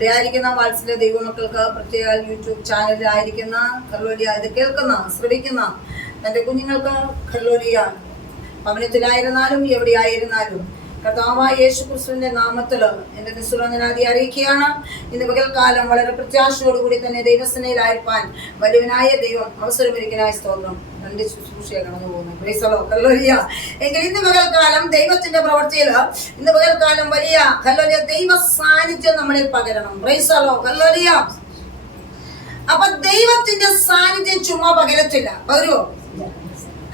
ഇവിടെ ആയിരിക്കുന്ന വാത്സല്യ ദൈവമക്കൾക്ക് പ്രത്യേക യൂട്യൂബ് ചാനലിലായിരിക്കുന്ന ഹല്ലേലൂയ ഇത് കേൾക്കുന്ന ശ്രവിക്കുന്ന തന്റെ കുഞ്ഞുങ്ങൾക്ക് ഹല്ലേലൂയ ഭവനത്തിലായിരുന്നാലും എവിടെയായിരുന്നാലും കർത്താവായ യേശു ക്രിസ്തുവിന്റെ നാമത്തിൽ എന്റെ നിസ്സുരനാദി അറിയിക്കുകയാണ്. ഇന്ന് പകൽക്കാലം വളരെ പ്രത്യാശയോടുകൂടി തന്നെ ദൈവസേനയിലായിരിക്കാൻ വലിയവനായ ദൈവം അവസരമൊരുക്കനായ സ്തോത്രം. രണ്ട് ശുശ്രൂഷയെ കടന്നു പോകുന്നു. Price the Lord. ഹല്ലേലൂയ. എങ്കിൽ ഇന്ന് പകൽക്കാലം ദൈവത്തിന്റെ പ്രവൃത്തിയിൽ ഇന്ന് പകൽക്കാലം വലിയ ഹല്ലേലൂയ ദൈവ സാന്നിധ്യം നമ്മളിൽ പകരണം. Praise the Lord. ഹല്ലേലൂയ. അപ്പൊ ദൈവത്തിന്റെ സാന്നിധ്യം ചുമ്മാ പകരത്തില്ല. പകരുവോ?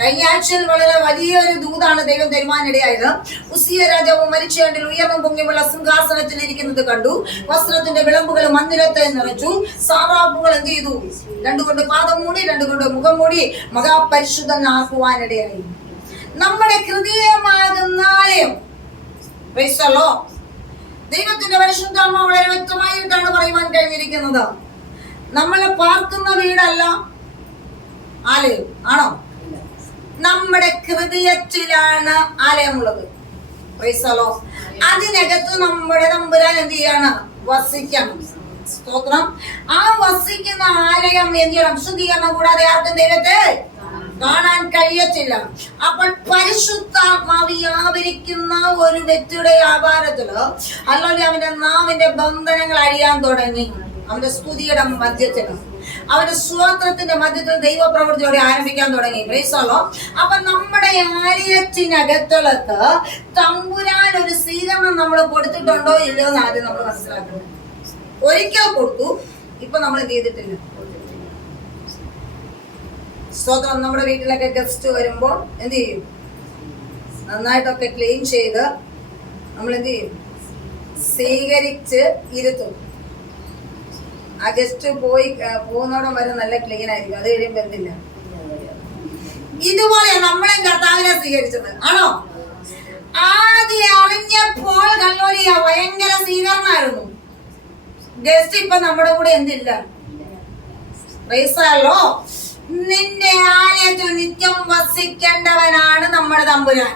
കഴിഞ്ഞ ആഴ്ചയിൽ വളരെ വലിയൊരു ദൂതാണ് ദൈവം തരുവാനിടയായത്. ഉസിയ രാജാവ് മരിച്ചുകൊണ്ടിൽ ഉയർന്നു പൊങ്ങിയുള്ള സിംഹാസനത്തിൽ ഇരിക്കുന്നത് കണ്ടു. വസ്ത്രത്തിന്റെ വിളമ്പുകൾ മന്ദിരത്തെ നിറച്ചു. സാറാപ്പുകൾ എന്ത് ചെയ്തു? രണ്ടുകൊണ്ട് പാദം മൂടി, രണ്ടുകൊണ്ട് മുഖം മൂടി മഹാപരിശുദ്ധനാക്കുവാനിടയായി. നമ്മുടെ ഹൃദയമാകുന്ന ആലയം ദൈവത്തിന്റെ പരിശുദ്ധാത്മ വളരെ വ്യക്തമായിട്ടാണ് പറയുവാൻ കഴിഞ്ഞിരിക്കുന്നത്. നമ്മൾ പാർക്കുന്ന വീടല്ല ആലയം. ആണോ? നമ്മുടെ ഹൃദയത്തിലാണ് ആലയമുള്ളത്. അതിനകത്ത് നമ്മുടെ തമ്പുരാൻ എന്ത് ചെയ്യാണ്? വസിക്കണം. സ്തോത്രം. ആ വസിക്കുന്ന ആലയം എന്ത് ചെയ്യണം? ശുദ്ധീകരണം കൂടാതെ ആർക്കും ദൈവത്തെ കാണാൻ കഴിയത്തില്ല. അപ്പോൾ പരിശുദ്ധാത്മാവ് വ്യാപരിക്കുന്ന ഒരു വ്യക്തിയുടെ വ്യാപാരത്തില് അല്ലെങ്കിൽ അവന്റെ നാവിന്റെ ബന്ധനങ്ങൾ അഴിയാൻ തുടങ്ങി. അവന്റെ സ്തുതിയുടെ മധ്യത്തില്, അവന്റെ സ്തോത്രത്തിന്റെ മധ്യത്തിൽ ദൈവപ്രവൃത്തിയോടെ ആരംഭിക്കാൻ തുടങ്ങി. Price the Lord. അപ്പൊ നമ്മുടെ ആലയത്തിനകത്തുള്ളത് തമ്പുരാൻ ഒരു സ്വീകരണം നമ്മൾ കൊടുത്തിട്ടുണ്ടോ ഇല്ലയോ എന്ന് ആദ്യം നമ്മൾ മനസ്സിലാക്കണം. ഒരിക്കൽ കൊടുത്തു, ഇപ്പൊ നമ്മൾ എന്ത് ചെയ്തിട്ടില്ല. സ്തോത്രം. നമ്മുടെ വീട്ടിലൊക്കെ ഗസ്റ്റ് വരുമ്പോൾ എന്ത് ചെയ്യും? നന്നായിട്ടൊക്കെ ക്ലീൻ ചെയ്ത് നമ്മൾ എന്ത് ചെയ്യും? സ്വീകരിച്ച് ഇരുത്തും. ആ ഗസ്റ്റ് പോകുന്നോടം വരെ നല്ല ക്ലീൻ ആയിരിക്കും. അത് കഴിയുമ്പോൾ എന്തില്ല. ഇതുപോലെ നമ്മളെ കർത്താവിനെ സ്വീകരിച്ചത് ആണോ? ആദ്യം അറിഞ്ഞപ്പോൾ ഹല്ലേലൂയ ഭയങ്കര സ്വീകരണമായിരുന്നു. ഗസ്റ്റ് ഇപ്പൊ നമ്മുടെ കൂടെ എന്തില്ല. Price the Lord. നിന്റെ ആലയത്തിൽ നിത്യം വസിക്കേണ്ടവനാണ് നമ്മുടെ തമ്പുരാൻ.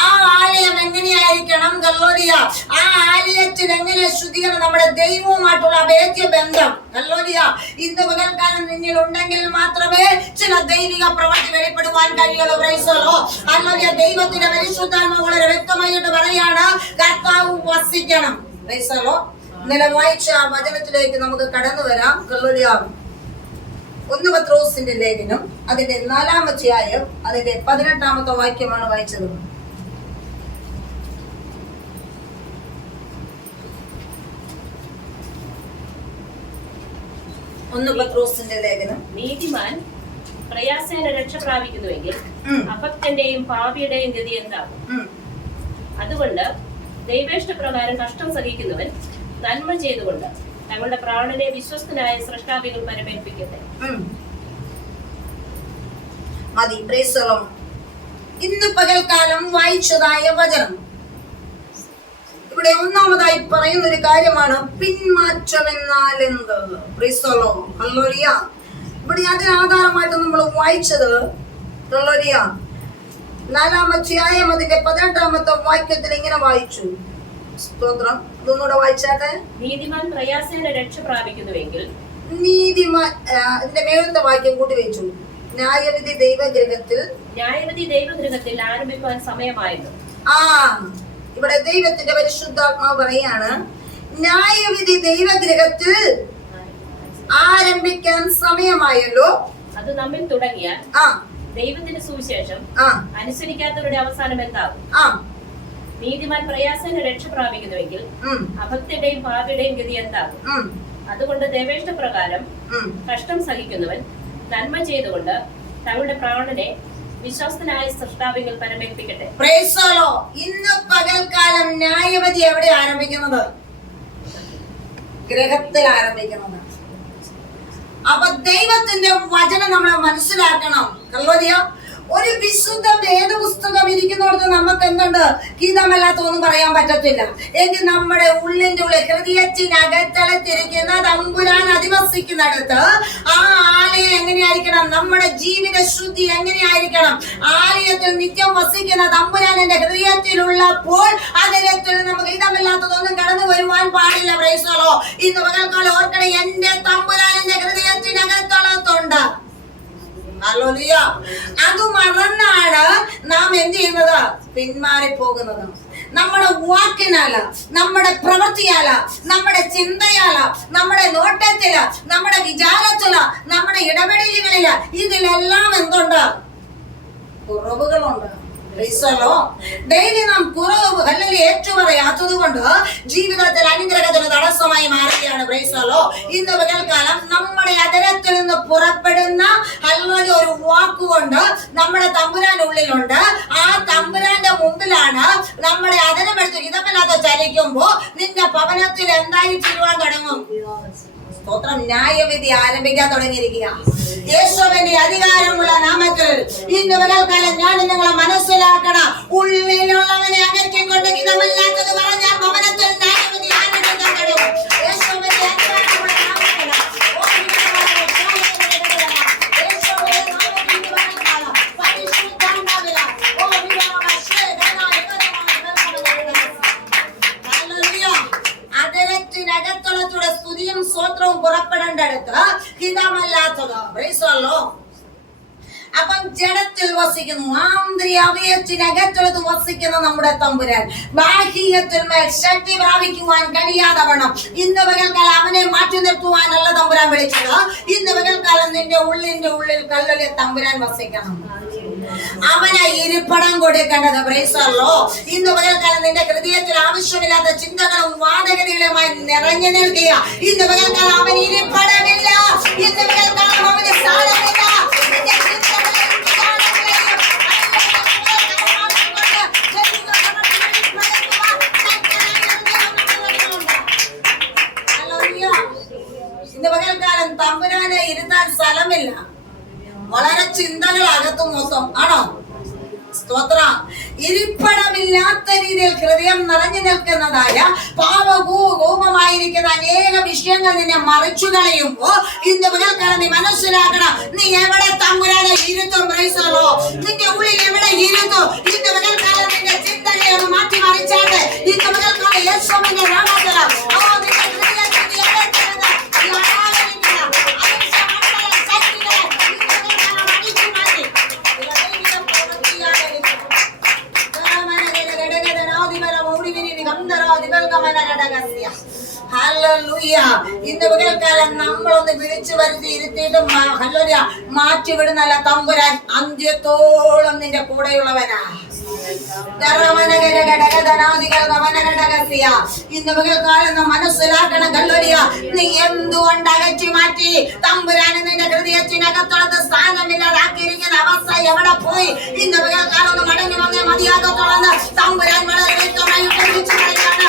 ആ ആലയം എങ്ങനെയായിരിക്കണം? ഹല്ലേലൂയ. ആ ആലയത്തിൽ എങ്ങനെ ശുദ്ധീകരണം? നമ്മുടെ ദൈവവുമായിട്ടുള്ള അഭേദ്യ ബന്ധം. ഹല്ലേലൂയ. ഇന്ന് പകൽക്കാലം നിന്നിൽ ഉണ്ടെങ്കിൽ മാത്രമേ ചില ദൈവിക പ്രവൃത്തി വെളിപ്പെടുവാൻ കഴിയുള്ളൂ. Price the Lord. ഹല്ലേലൂയ. ദൈവത്തിന്റെ പരിശുദ്ധാത്മാവ് വളരെ വ്യക്തമായിട്ട് പറയാണ്, കർത്താവ് വസിക്കണം. Price the Lord. ഇന്നലെ വായിച്ച വചനത്തിലേക്ക് നമുക്ക് കടന്നു വരാം. ഹല്ലേലൂയ. 1 പത്രോസിന്റെ ലേഖനം അതിന്റെ 4-ാം അധ്യായം അതിന്റെ 18-ാമത്തെ വാക്യമാണ് വായിച്ചത്. 1 പത്രോസിന്റെ ലേഖനം. നീതിമാൻ പ്രയാസേന രക്ഷ പ്രാപിക്കുന്നുവെങ്കിൽ അഭക്തന്റെയും പാപിയുടെയും ഗതി എന്താകും? അതുകൊണ്ട് ദൈവേഷ്ടപ്രകാരം കഷ്ടം സഹിക്കുന്നവൻ നന്മ ചെയ്തുകൊണ്ട് തങ്ങളുടെ പ്രാണനെ വിശ്വസ്തനായ സൃഷ്ടാവികൾ പരമേൽപ്പിക്കട്ടെ. മതി. Price the Lord. ഇന്ന് പകൽക്കാലം വായിച്ചതായ വചനം ഇവിടെ ഒന്നാമതായി പറയുന്ന ഒരു കാര്യമാണ് പിന്മാറ്റം എന്നാൽ എന്ത്. Price the Lord. ഹല്ലേലൂയ. ഇവിടെ അതിന് ആധാരമായിട്ട് നമ്മൾ വായിച്ചത് ഹല്ലേലൂയ 4-ാം അധ്യായം അതിന്റെ 18-ാമത്തെ വാക്യത്തിൽ ഇങ്ങനെ വായിച്ചു. സ്തോത്രം. ഇതൊന്നുകൂടെ വായിച്ചാട്ടെ. നീതിമാൻ പ്രയാസേന രക്ഷ പ്രാപിക്കുന്നുവെങ്കിൽ. നീതിമാൻ ഇതിന്റെ മേളത്തെ വാക്യം കൂട്ടി വെച്ചു. ന്യായവിധി ദൈവഗൃഹത്തിൽ ആരംഭിക്കാൻ സമയമായിരുന്നു. ഇവിടെ ദൈവത്തിന്റെ പരിശുദ്ധാത്മാവ് പറയാണ്, ന്യായവിധി ദൈവഗൃഹത്തിൽ ആരംഭിക്കാൻ സമയമായല്ലോ. അത് നമ്മിൽ തുടങ്ങിയാൽ ദൈവത്തിന്റെ സുവിശേഷം അനുസരിക്കാത്തവരുടെ അവസാനം എന്താകും? നീതിമാൻ പ്രയാസേന രക്ഷ പ്രാപിക്കുന്നുവെങ്കിൽ അഭക്തന്റെയും പാപിയുടെയും ഗതി എന്താകും? അതുകൊണ്ട് ദൈവേഷ്ടപ്രകാരം കഷ്ടം സഹിക്കുന്നവൻ നന്മ ചെയ്തുകൊണ്ട് തങ്ങളുടെ പ്രാണനെ വിശ്വസ്തനായ സൃഷ്ടാവികൾ പരമേൽപ്പിക്കട്ടെ. Praise the Lord. ഇന്ന് പകൽക്കാലം ന്യായവിധി എവിടെ ആരംഭിക്കുന്നത്? ഗൃഹത്തിൽ ആരംഭിക്കുന്നത്. അപ്പൊ ദൈവത്തിന്റെ വചനം നമ്മൾ മനസ്സിലാക്കണം. ഹല്ലേലൂയ. ഒരു വിശുദ്ധ വേദപുസ്തകം ഇരിക്കുന്നിടത്ത് നമുക്ക് എന്തുണ്ട്? ഗീതമല്ലാത്തൊന്നും പറയാൻ പറ്റത്തില്ല. എങ്കിൽ നമ്മുടെ ഉള്ളിന്റെ ഉള്ളിൽ ഹൃദയത്തിനകത്തളത്തിരിക്കുന്ന തമ്പുരാൻ അധിവസിക്കുന്നിടത്ത് ആ ആലയം എങ്ങനെയായിരിക്കണം? നമ്മുടെ ജീവിത ശുദ്ധി എങ്ങനെയായിരിക്കണം? ആലയത്തിൽ നിത്യം വസിക്കുന്ന തമ്പുരാൻ എന്റെ ഹൃദയത്തിലുള്ളപ്പോൾ അതിരത്തിൽ നമുക്ക് ഗീതമല്ലാത്തതൊന്നും കടന്നു വരുവാൻ പാടില്ല. Price the Lord. ഇന്ന് പകൽക്കാലം ഓർക്കണം, എന്റെ തമ്പുരാൻ എന്റെ ഹൃദയത്തിനകത്തളത്തുണ്ട്. ഹല്ലേലൂയ. അത് മറന്നാണ് നാം എന്ത് ചെയ്യുന്നത്? പിന്മാറിപ്പോകുന്നത്. നമ്മുടെ വാക്കിനാല, നമ്മുടെ പ്രവൃത്തിയാല, നമ്മുടെ ചിന്തയാല, നമ്മുടെ നോട്ടത്തില, നമ്മുടെ വിചാരത്തില, നമ്മുടെ ഇടപെടലുകളില, ഇതിലെല്ലാം എന്തുണ്ട്? കുറവുകളുണ്ട്. ഡെയിലി നാം കുറവ് അല്ലെങ്കിൽ ഏറ്റുപറയാത്തത് കൊണ്ട് ജീവിതത്തിൽ അനുഗ്രഹത്തിന് തടസ്സമായി മാറുകയാണ്. ഇന്ന് പകൽക്കാലം നമ്മുടെ അതരത്തിൽ നിന്ന് പുറപ്പെടുന്ന ഒരു വാക്കുകൊണ്ട് നമ്മുടെ തമ്പുരാന്റെ ഉള്ളിലുണ്ട്. ആ തമ്പുരാന്റെ മുമ്പിലാണ് നമ്മുടെ അതരമെടുത്ത് ഇതമല്ലാതെ ചലിക്കുമ്പോ നിന്റെ ഭവനത്തിൽ എന്തായി തീരുവാൻ തുടങ്ങും? സ്തോത്രം. ന്യായവിധി ആരംഭിക്കാൻ തുടങ്ങിയിരിക്കുക. യേശുവിന്റെ അധികാരമുള്ള നാമത്തിൽ ഇന്ന് പകൽക്കാലം ഞാൻ നിങ്ങളെ മനസ്സിലാക്കണം. ഉള്ളിലുള്ളവനെ അകറ്റിക്കൊണ്ട് ഇതമല്ലാത്തത് പറഞ്ഞാൽ ഭവനത്തിൽ ന്യായവിധി ആരംഭിക്കാൻ തുടങ്ങും. യേശുവിന്റെ അധികാരമുള്ള നാമത്തിൽ അതരത്തിനകത്തുള്ള സ്തുതിയും സ്വത്രവും പുറപ്പെടേണ്ടടുത്ത് ഹിതമല്ലാത്തത്. അപ്പം ജഡത്തിൽ വസിക്കുന്നു, ആന്തരിക അവയവത്തിനകത്തുള്ളത് വസിക്കുന്ന നമ്മുടെ തമ്പുരാൻ ബാഹ്യത്തിൽ മേൽ ശക്തി പ്രാപിക്കുവാൻ കഴിയാതെ വേണം. ഇന്ന് പകൽക്കാലം അവനെ മാറ്റി നിർത്തുവാനല്ല തമ്പുരാൻ വിളിച്ചത്. ഇന്ന് പകൽക്കാലം നിന്റെ ഉള്ളിന്റെ ഉള്ളിൽ കല്ലിലെ തമ്പുരാൻ വസിക്കണം. അവനെ ഇരിപ്പിടം കൊടുക്കേണ്ടത്. Price the Lord. ഇന്ന് പകൽക്കാലം നിന്റെ ഹൃദയത്തിൽ ആവശ്യമില്ലാത്ത ചിന്തകളും വാദഗതികളുമായി നിറഞ്ഞു നിൽക്കുക. ഇന്ന് പകൽക്കാലം അവൻ ഇരിപ്പിടമില്ല. ഇന്ന് പകൽക്കാലം അവന് സ്ഥാനമില്ല. ഇന്ന് പകൽക്കാലം തമ്പുരാനെ ഇരുത്താൻ സ്ഥലമില്ല. വളരെ ചിന്തകൾ അകത്തും മൊത്തം ആണോ? സ്തോത്ര. ഇരിപ്പിടമില്ലാത്ത രീതിയിൽ ഹൃദയം നിറഞ്ഞു നിൽക്കുന്നതായ പാപകൂപമായിരിക്കുന്ന അനേക വിഷയങ്ങൾ നിന്നെ മറിച്ചു കളയുമ്പോ ഇന്ന് പകൽക്കാലം നീ മനസ്സിലാക്കണം, നീ എവിടെ തമ്പുരാനെ ഇരുത്തും? Price the Lord. നിന്റെ ഉള്ളിൽ എവിടെ ഇരുത്തും? ഇന്ന് പകൽക്കാലം നിന്റെ ചിന്തകളെ ഒന്ന് മാറ്റി മറിച്ചാട്ടെ. ഇന്ന് പകൽക്കാലം യേശുവിന്റെ നാമത്തിൽ ഇന്ന് പകൽക്കാലം നമ്മളൊന്ന് വിളിച്ചു വരുത്തി ഇരുത്തിയിട്ട് മാറ്റിവിടുന്നല്ല തമ്പുരാൻ അന്ത്യത്തോളം നിന്റെ കൂടെയുള്ളവനാ. ഇന്ന് പകൽക്കാലം മനസ്സിലാക്കണം കല്ലോരിയ, നീ എന്തുകൊണ്ട് അകറ്റി മാറ്റി? തമ്പുരാൻ നിന്റെ ഹൃദയത്തിനകത്തുള്ളത് സ്ഥാനമില്ലാതാക്കിയിരിക്കുന്ന അവസ്ഥ എവിടെ പോയി? ഇന്ന് പകൽക്കാലം ഒന്ന് മടങ്ങി വന്നേ മതിയാകത്തുള്ളന്ന് തമ്പുരാൻ വളരെ വ്യക്തമായി ഉപയോഗിച്ചു പറയുകയാണ്.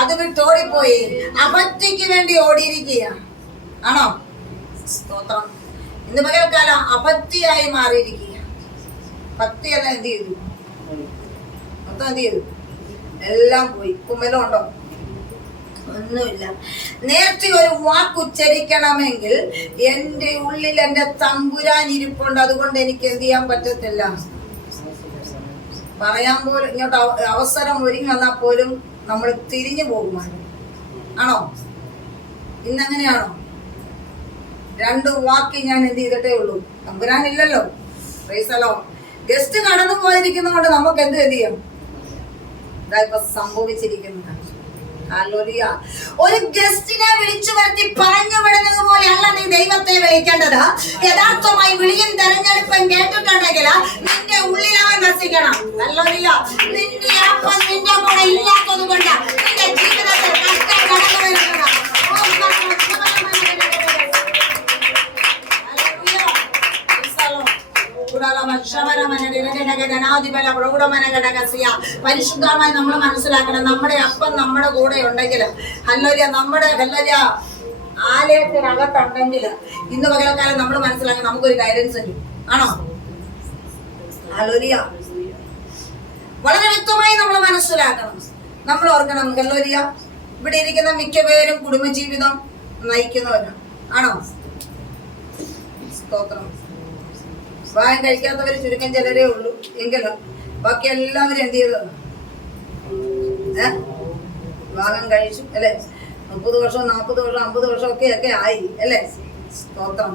അത് വിട്ടോടിപ്പോയി അഭക്തിക്ക് വേണ്ടി ഓടിയിരിക്കുക ആണോ? സ്തോത്രം. ഇന്ന് പകൽക്കാലം അഭക്തിയായി മാറിയിരിക്കുക. ഭക്തി എല്ലാം എന്ത് ചെയ്തു? മൊത്തം എന്ത് ചെയ്തു? എല്ലാം പോയി. കുമ്മലുണ്ടോ? ഒന്നുമില്ല. നേരത്തെ ഒരു വാക്ക് ഉച്ചരിക്കണമെങ്കിൽ എന്റെ ഉള്ളിൽ എന്റെ തമ്പുരാൻ ഇരിപ്പുണ്ട്. അതുകൊണ്ട് എനിക്ക് എന്ത് ചെയ്യാൻ പറ്റത്തില്ല. പറയാൻ പോലും ഇങ്ങോട്ട് അവസരം ഒരുങ്ങി വന്നാൽ പോലും നമ്മൾ തിരിഞ്ഞു പോകുമാണ്. ആണോ? ഇന്നങ്ങനെയാണോ? രണ്ട് വാക്ക് ഞാൻ എന്ത് ചെയ്തിട്ടേ ഉള്ളൂ. തമ്പുരാനില്ലല്ലോ. Praise the Lord. ഗസ്റ്റ് കടന്നു പോയിരിക്കുന്നതുകൊണ്ട് നമുക്ക് എന്ത് ചെയ്യാം? ഇതായിപ്പോ സംഭവിച്ചിരിക്കുന്നതാണ്. ഒരു ഗസ്റ്റിനെ വിളിച്ചു വരുത്തി പറഞ്ഞു വിടുന്നത് പോലെയല്ല നീ ദൈവത്തെ വിളിക്കേണ്ടത്. യഥാർത്ഥമായി വിളിയും തെരഞ്ഞെടുപ്പും കേട്ടിട്ടുണ്ടെങ്കിൽ നിന്റെ ഉള്ളിൽ അവൻ വസിക്കണം. നിന്റെ അപ്പം നിന്റെ കൂടെ ഇല്ലാത്തത് കൊണ്ട് നിന്റെ ജീവിതത്തിൽ കഷ്ടം കടന്നു വരുന്നത്. ഉടമനഘടകസിയ. പരിശുദ്ധമായി നമ്മൾ മനസ്സിലാക്കണം, നമ്മുടെ അപ്പം നമ്മുടെ കൂടെ ഉണ്ടെങ്കിൽ, ഹല്ലേലൂയ, നമ്മുടെ ഹല്ലേലൂയ ആലയത്തിനകത്തുണ്ടെങ്കിൽ ഇന്ന് പകൽക്കാലം നമ്മൾ മനസ്സിലാക്കണം, നമുക്കൊരു ഗൈഡൻസ് ഉണ്ട്. ആണോ? ഹല്ലേലൂയ. വളരെ വ്യക്തമായി നമ്മൾ മനസ്സിലാക്കണം. നമ്മൾ ഓർക്കണം, ഹല്ലേലൂയ, ഇവിടെ ഇരിക്കുന്ന മിക്കപേരും കുടുംബജീവിതം നയിക്കുന്നവരാണ്. ആണോ? സ്തോത്രം. വിവാഹം കഴിക്കാത്തവർ ചുരുക്കം ചിലരേ ഉള്ളൂ. എങ്കിലും ബാക്കി എല്ലാവരും എന്ത് ചെയ്തത്? വിവാഹം കഴിച്ചു അല്ലെ? 30 വർഷം 40 വർഷം 50 വർഷം ഒക്കെ ആയി അല്ലെ? സ്തോത്രം.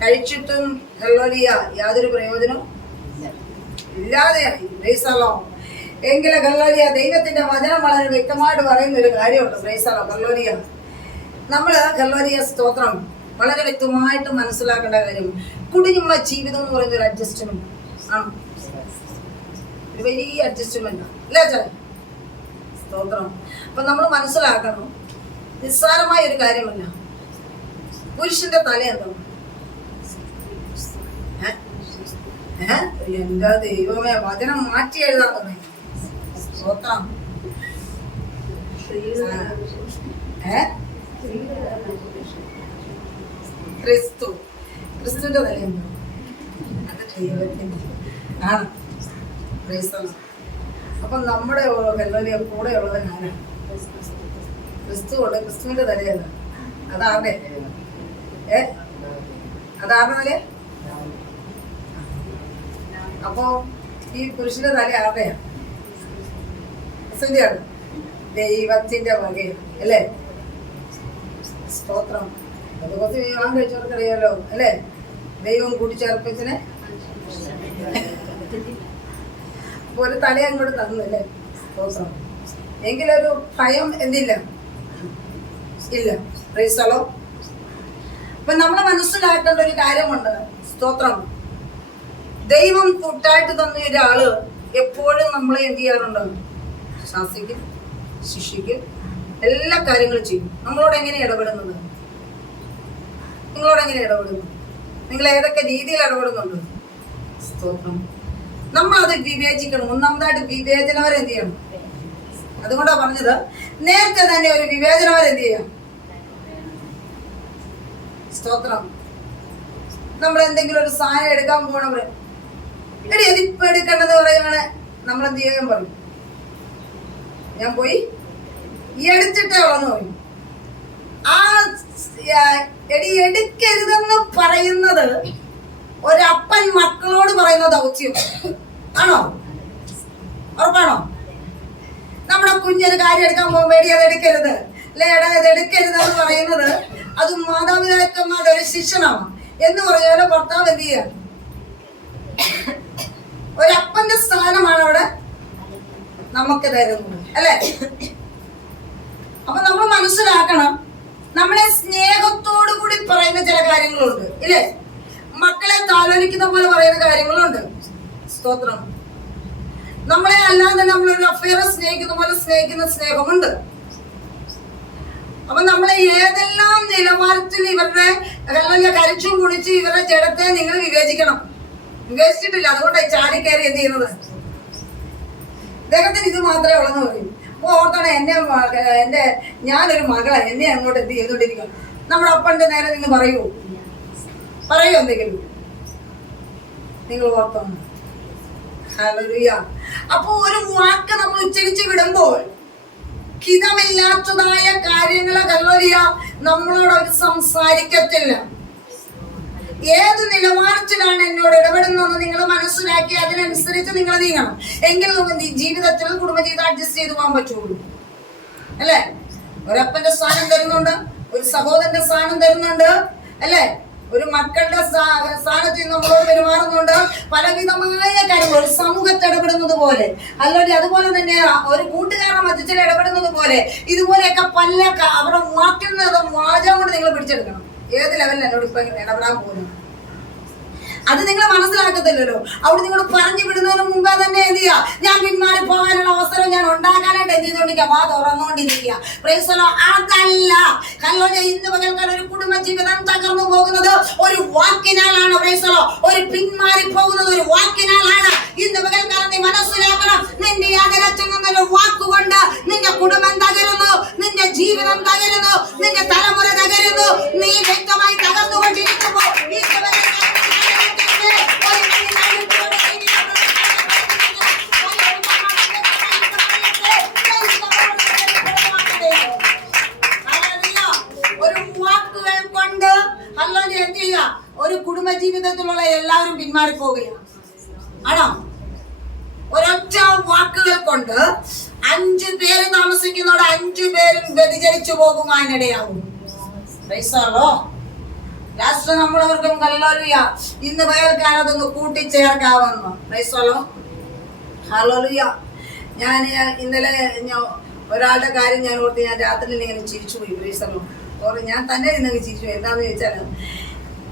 കഴിച്ചിട്ടും ഹല്ലേലൂയ യാതൊരു പ്രയോജനവും ഇല്ലാതെയായി. Price the Lord. എങ്കിലും ഹല്ലേലൂയ ദൈവത്തിന്റെ വചനം വളരെ വ്യക്തമായിട്ട് പറയുന്ന ഒരു കാര്യമുണ്ട്. Price the Lord. ഹല്ലേലൂയ. നമ്മൾ ഹല്ലേലൂയ സ്തോത്രം വളരെ വ്യക്തമായിട്ട് മനസ്സിലാക്കേണ്ട കാര്യം, കുടുംബ ജീവിതം എന്ന് പറയുന്ന ഒരു അഡ്ജസ്റ്റ്മെന്റ് ആണ്. ഒരു വലിയ അഡ്ജസ്റ്റ്മെന്റ് ആണ് അല്ലേ ചാ? സ്തോത്രം. അപ്പൊ നമ്മൾ മനസ്സിലാക്കണം, നിസ്സാരമായ ഒരു കാര്യമല്ല. പുരുഷന്റെ തല എന്താണ്? എന്റെ ദൈവമേ, വചനം മാറ്റി എഴുതാൻ തുടങ്ങി. സ്തോത്രം. ക്രിസ്തുവിന്റെ തല എന്താണ്? അത് ദൈവത്തിന്റെ ആണ്. അപ്പൊ നമ്മുടെ കൂടെ ഉള്ളവനാണ് ക്രിസ്തുവുണ്ട്. ക്രിസ്തുവിന്റെ തലയല്ല. അതാരുടെ? അതാരുടെ തല? അപ്പോ ഈ പുരുഷന്റെ തല ആരുടെയാണ്? ക്രിസ്തുവിന്റെയാണ്. ദൈവത്തിന്റെ വകയാണ് അല്ലേ? സ്തോത്രം. അത് കുറച്ച് വിവാഹം കഴിച്ചവർക്കറിയാലോ അല്ലേ? ദൈവം കൂട്ടിച്ചേർപ്പിച്ചിനെ അപ്പൊ ഒരു തല അങ്ങോട്ട് തന്നു അല്ലേ? സ്തോത്രം. എങ്കിലൊരു ഭയം എന്തില്ല? ഇല്ല. Price the Lord. അപ്പൊ നമ്മൾ മനസ്സിലാക്കേണ്ട ഒരു കാര്യമുണ്ട്. സ്തോത്രം. ദൈവം കൂട്ടായിട്ട് തന്ന ഒരാള് എപ്പോഴും നമ്മളെ എന്ത് ചെയ്യാറുണ്ട്? ശാസിക്കും, ശിക്ഷിക്കും, എല്ലാ കാര്യങ്ങളും ചെയ്യും. നമ്മളോട് എങ്ങനെ ഇടപെടുന്നത്? നിങ്ങളോട് എങ്ങനെ ഇടപെടുന്നു? നിങ്ങൾ ഏതൊക്കെ രീതിയിൽ ഇടപെടുന്നുണ്ട്? സ്തോത്രം. നമ്മളത് വിവേചിക്കണം. ഒന്നാമതായിട്ട് വിവേചനം വരെ എന്ത് ചെയ്യണം? അതുകൊണ്ടാണ് പറഞ്ഞത്, നേരത്തെ തന്നെ ഒരു വിവേചനം വരെ എന്ത് ചെയ്യാം? സ്തോത്രം. നമ്മൾ എന്തെങ്കിലും ഒരു സാധനം എടുക്കാൻ പോകണവര് എടി അതിപ്പോ എടുക്കണ്ടെന്ന് പറയുകയാണ്, നമ്മൾ എന്ത് ചെയ്യാൻ പറയും? ഞാൻ പോയി ഈ എടുത്തിട്ടേ ഉള്ളെന്ന് പറയും. ആ എടി എടുക്കരുതെന്ന് പറയുന്നത് ഒരപ്പൻ മക്കളോട് പറയുന്ന ദൗത്യം ആണോ? ഉറപ്പാണോ? നമ്മുടെ കുഞ്ഞൊരു കാര്യം എടുക്കാൻ പോകുമ്പോ എടി അത് എടുക്കരുത്, അല്ലെ എടാ ഇത് എടുക്കരുത് എന്ന് പറയുന്നത് അത് മാതാപിതാക്കന്മാരുടെ ഒരു ശിക്ഷണമാണ്. എന്ന് പറഞ്ഞാലോ ഭർത്താവ് എന്ത് ചെയ്യാ? ഒരപ്പന്റെ സ്ഥാനമാണ് അവിടെ നമുക്ക് തരുന്നത് അല്ലെ? അപ്പൊ നമ്മൾ മനസ്സിലാക്കണം, നമ്മളെ സ്നേഹത്തോടു കൂടി പറയുന്ന ചില കാര്യങ്ങളുണ്ട് ഇല്ലേ? മക്കളെ താലോലിക്കുന്ന പോലെ പറയുന്ന കാര്യങ്ങളുണ്ട്. സ്തോത്രം. നമ്മളെ അല്ലാതെ നമ്മളൊരു അഫയർ സ്നേഹിക്കുന്ന പോലെ സ്നേഹിക്കുന്ന സ്നേഹമുണ്ട്. അപ്പൊ നമ്മളെ ഏതെല്ലാം നിലവാരത്തിൽ ഇവരുടെ കരച്ചും കുടിച്ച് ഇവരുടെ ജഡത്തെ നിങ്ങൾ വിവേചിക്കണം. വിവേചിച്ചിട്ടില്ല, അതുകൊണ്ടായി ചാടിക്കയറി എന്ത് ചെയ്യുന്നത്? അദ്ദേഹത്തിന് ഇത് മാത്രമേ ഉള്ളെന്ന് പറയും. അപ്പൊ ഓർത്താണ്, എന്റെ ഞാനൊരു മകളെ എന്നെ അങ്ങോട്ട് എന്ത് ചെയ്തോണ്ടിരിക്കുക. നമ്മുടെ അപ്പന്റെ നേരെ നിങ്ങൾ പറയൂ എന്തെങ്കിലും? നിങ്ങൾ ഓർത്തോ? ഹല്ലേലൂയ. അപ്പൊ ഒരു വാക്ക് നമ്മൾ ഉച്ചരിച്ച് വിടുമ്പോൾ ഹിതമില്ലാത്തതായ കാര്യങ്ങളെ ഹല്ലേലൂയ നമ്മളോട് അവർ സംസാരിക്കത്തില്ല. ഏത് നിലവാരത്തിലാണ് എന്നോട് ഇടപെടുന്നതെന്ന് നിങ്ങൾ മനസ്സിലാക്കി അതിനനുസരിച്ച് നിങ്ങൾ നീങ്ങണം. എങ്കിൽ നമുക്ക് ജീവിതത്തിൽ കുടുംബജീവിതം അഡ്ജസ്റ്റ് ചെയ്ത് പോകാൻ പറ്റുള്ളൂ അല്ലെ? ഒരപ്പന്റെ സ്ഥാനം തരുന്നുണ്ട്, ഒരു സഹോദരന്റെ സ്ഥാനം തരുന്നുണ്ട് അല്ലെ? ഒരു മക്കളുടെ സ്ഥാനത്ത് നമ്മളോട് പെരുമാറുന്നുണ്ട്. പലവിധമായ കാര്യങ്ങൾ ഒരു സമൂഹത്തിൽ ഇടപെടുന്നത് പോലെ, അല്ലെങ്കിൽ അതുപോലെ തന്നെ ഒരു കൂട്ടുകാരുടെ മധ്യത്തിൽ ഇടപെടുന്നത് പോലെ, ഇതുപോലെയൊക്കെ പല അവരുടെ വാക്കുന്നത് വാചകം കൊണ്ട് നിങ്ങൾ പിടിച്ചെടുക്കണം. ഏത് ലെവലിൽ എന്നോട് ഇപ്പൊ ഇടപെടാൻ പോകുന്നു അത് നിങ്ങൾ മനസ്സിലാക്കത്തില്ലല്ലോ. അവിടെ നിങ്ങൾ പറഞ്ഞു വിടുന്നതിന് മുമ്പേ തന്നെ എന്ത് ചെയ്യുക? ഞാൻ പിന്മാറി പോകാനുള്ള അവസരം ഞാൻ ഉണ്ടാക്കാനായിട്ട് എന്ത് ചെയ്തോണ്ടിരിക്കുക? വാ തുറന്നുകൊണ്ടിരിക്കുക. Praise the Lord. അതല്ല ഹല്ലേലൂയ. ഇന്ന് പകൽക്കാല ഒരു കുടുംബ ജീവിതം തകർന്നു പോകുന്നത് ഒരു വാക്കിനാലാണ്. Price the Lord. ഒരു പിന്മാറി പോകുന്നത് ഒരു വാക്കിനാലാണ്. ഇന്ന് പകൽക്കാലം നീ മനസ്സിലാക്കണം, നിന്റെ യാതൊരത്തിൽ നിന്നൊരു വാക്കുകൊണ്ട് നിന്റെ കുടുംബം തകരുന്നു, നിന്റെ ജീവിതം തകരുന്നു, നിന്റെ തലമുറ തകരുന്നു. നീ വ്യക്തമായി തകർന്നുകൊണ്ടിരിക്കുമ്പോൾ ഒരു കുടുംബ ജീവിതത്തിലുള്ള എല്ലാവരും പിന്മാറിപ്പോവുകയാണ്. ആണോ? ഒരൊറ്റ വാക്കുകൾ കൊണ്ട് 5 പേര് താമസിക്കുന്നതോടെ 5 പേരും വ്യതിചലിച്ചു പോകുവാനിടയാവും. ലാസ്റ്റ് നമ്മളവർക്കും ഹല്ലേലൂയ ഇന്ന് പകൽക്കാലം അതൊന്ന് കൂട്ടിച്ചേർക്കാവുന്നു. ഹല്ലേലൂയ. ഞാൻ ഇന്നലെ ഒരാളുടെ കാര്യം ഞാൻ ഓർത്ത് ഞാൻ രാത്രിയിൽ ഇങ്ങനെ ചിരിച്ചു പോയി. ഞാൻ തന്നെ ഇന്നൊക്കെ ചിരിച്ചു. എന്താണെന്ന് ചോദിച്ചാൽ,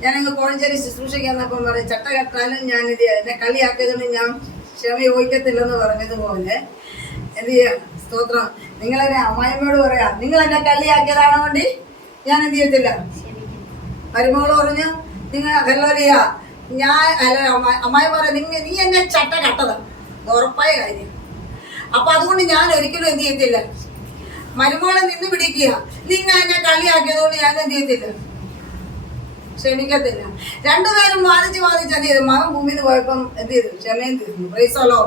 ഞാനങ്ങ് കോഴഞ്ചേരി ശുശ്രൂഷിക്കാന്നപ്പം പറയും, ചട്ട കെട്ടാലും ഞാൻ എന്നെ കളിയാക്കിയതുകൊണ്ട് ഞാൻ ക്ഷമ യോഗ്യത്തില്ലെന്ന് പറഞ്ഞതുപോലെ എന്ത് ചെയ്യാം, സ്തോത്രം, നിങ്ങളെന്നെ അമ്മായിമ്മയോട് പറയാം, നിങ്ങൾ എന്നെ കളിയാക്കിയതാണോ വേണ്ടി ഞാൻ എന്ത് ചെയ്യത്തില്ല. മരുമകള് പറഞ്ഞു, നിങ്ങൾ ഹല്ലേലൂയ ഞാൻ അല്ല അമ്മായി പറയാം, നീ എന്നെ ചട്ട കട്ടതാണ്, ഉറപ്പായ കാര്യം. അപ്പൊ അതുകൊണ്ട് ഞാൻ ഒരിക്കലും എന്ത് ചെയ്യത്തില്ല, മരുമകളെ നിന്ന് പിടിക്കുക, നിങ്ങൾ എന്നെ കളിയാക്കിയതുകൊണ്ട് ഞാൻ എന്ത് ചെയ്യത്തില്ല, ക്ഷമിക്കത്തില്ല. രണ്ടുപേരും വാദിച്ച് എന്ത് ചെയ്തു, മകൻ ഭൂമിയിൽ പോയപ്പം എന്ത് ചെയ്തു, ക്ഷമയും തീർന്നു. പ്രൈസലോ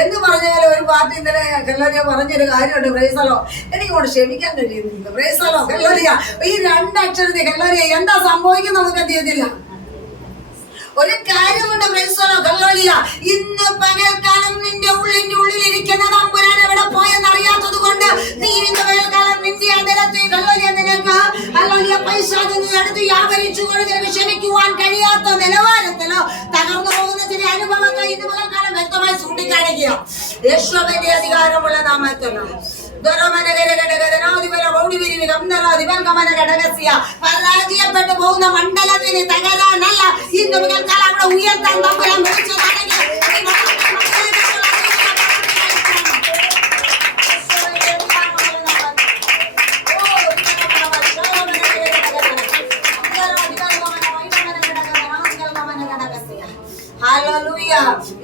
എന്ന് പറഞ്ഞാൽ ഒരു പാർട്ടി ഇന്നലെ ഹല്ലേലൂയ പറഞ്ഞൊരു കാര്യമുണ്ട്. പ്രൈസലോ എനിക്കോട് ക്ഷമിക്കാൻ കഴിയുന്നില്ല. പ്രൈസലോ ഹല്ലേലൂയ. ഈ 2 അക്ഷരത്തിൽ ഹല്ലേലൂയ എന്താ സംഭവിക്കുന്നത് നമുക്ക് എന്ത് ചെയ്തില്ല. ഒരു കാര്യമുണ്ട്. പ്രൈസലോ ഹല്ലേലൂയ. ഇന്ന് പകൽക്കാലം നിന്റെ ഉള്ളിലിരിക്കുന്ന തമ്പുരാൻ എവിടെ പോയെന്ന് അറിയാത്തത് കൊണ്ട് നീ ഇന്ന് പകൽക്കാലം നിന്റെ അതിരത്തെ ഹല്ലേലൂയ നിനക്ക് ഹല്ലേലൂയ പൈശാചിനെ അടുത്ത് വ്യാപരിച്ചുകൊണ്ട് നിനക്ക് ക്ഷമിക്കുവാൻ കഴിയാത്ത നിലവാരത്തിലോ തകർന്നു പോകുന്ന ചില അനുഭവങ്ങൾ ഇന്ന് പകൽക്കാലം വ്യക്തമായി ചൂണ്ടിക്കാണിക്കുക. യേശുവിന്റെ അധികാരമുള്ള നാമത്തിലോ പരാജയപ്പെട്ടു പോകുന്ന മണ്ഡലത്തിന് തകരാനല്ല, ഇന്ന് പകൽക്കാലം അവിടെ ഉയർത്താൻ തമ്പുരാൻ വിളിച്ചതാണെങ്കിൽ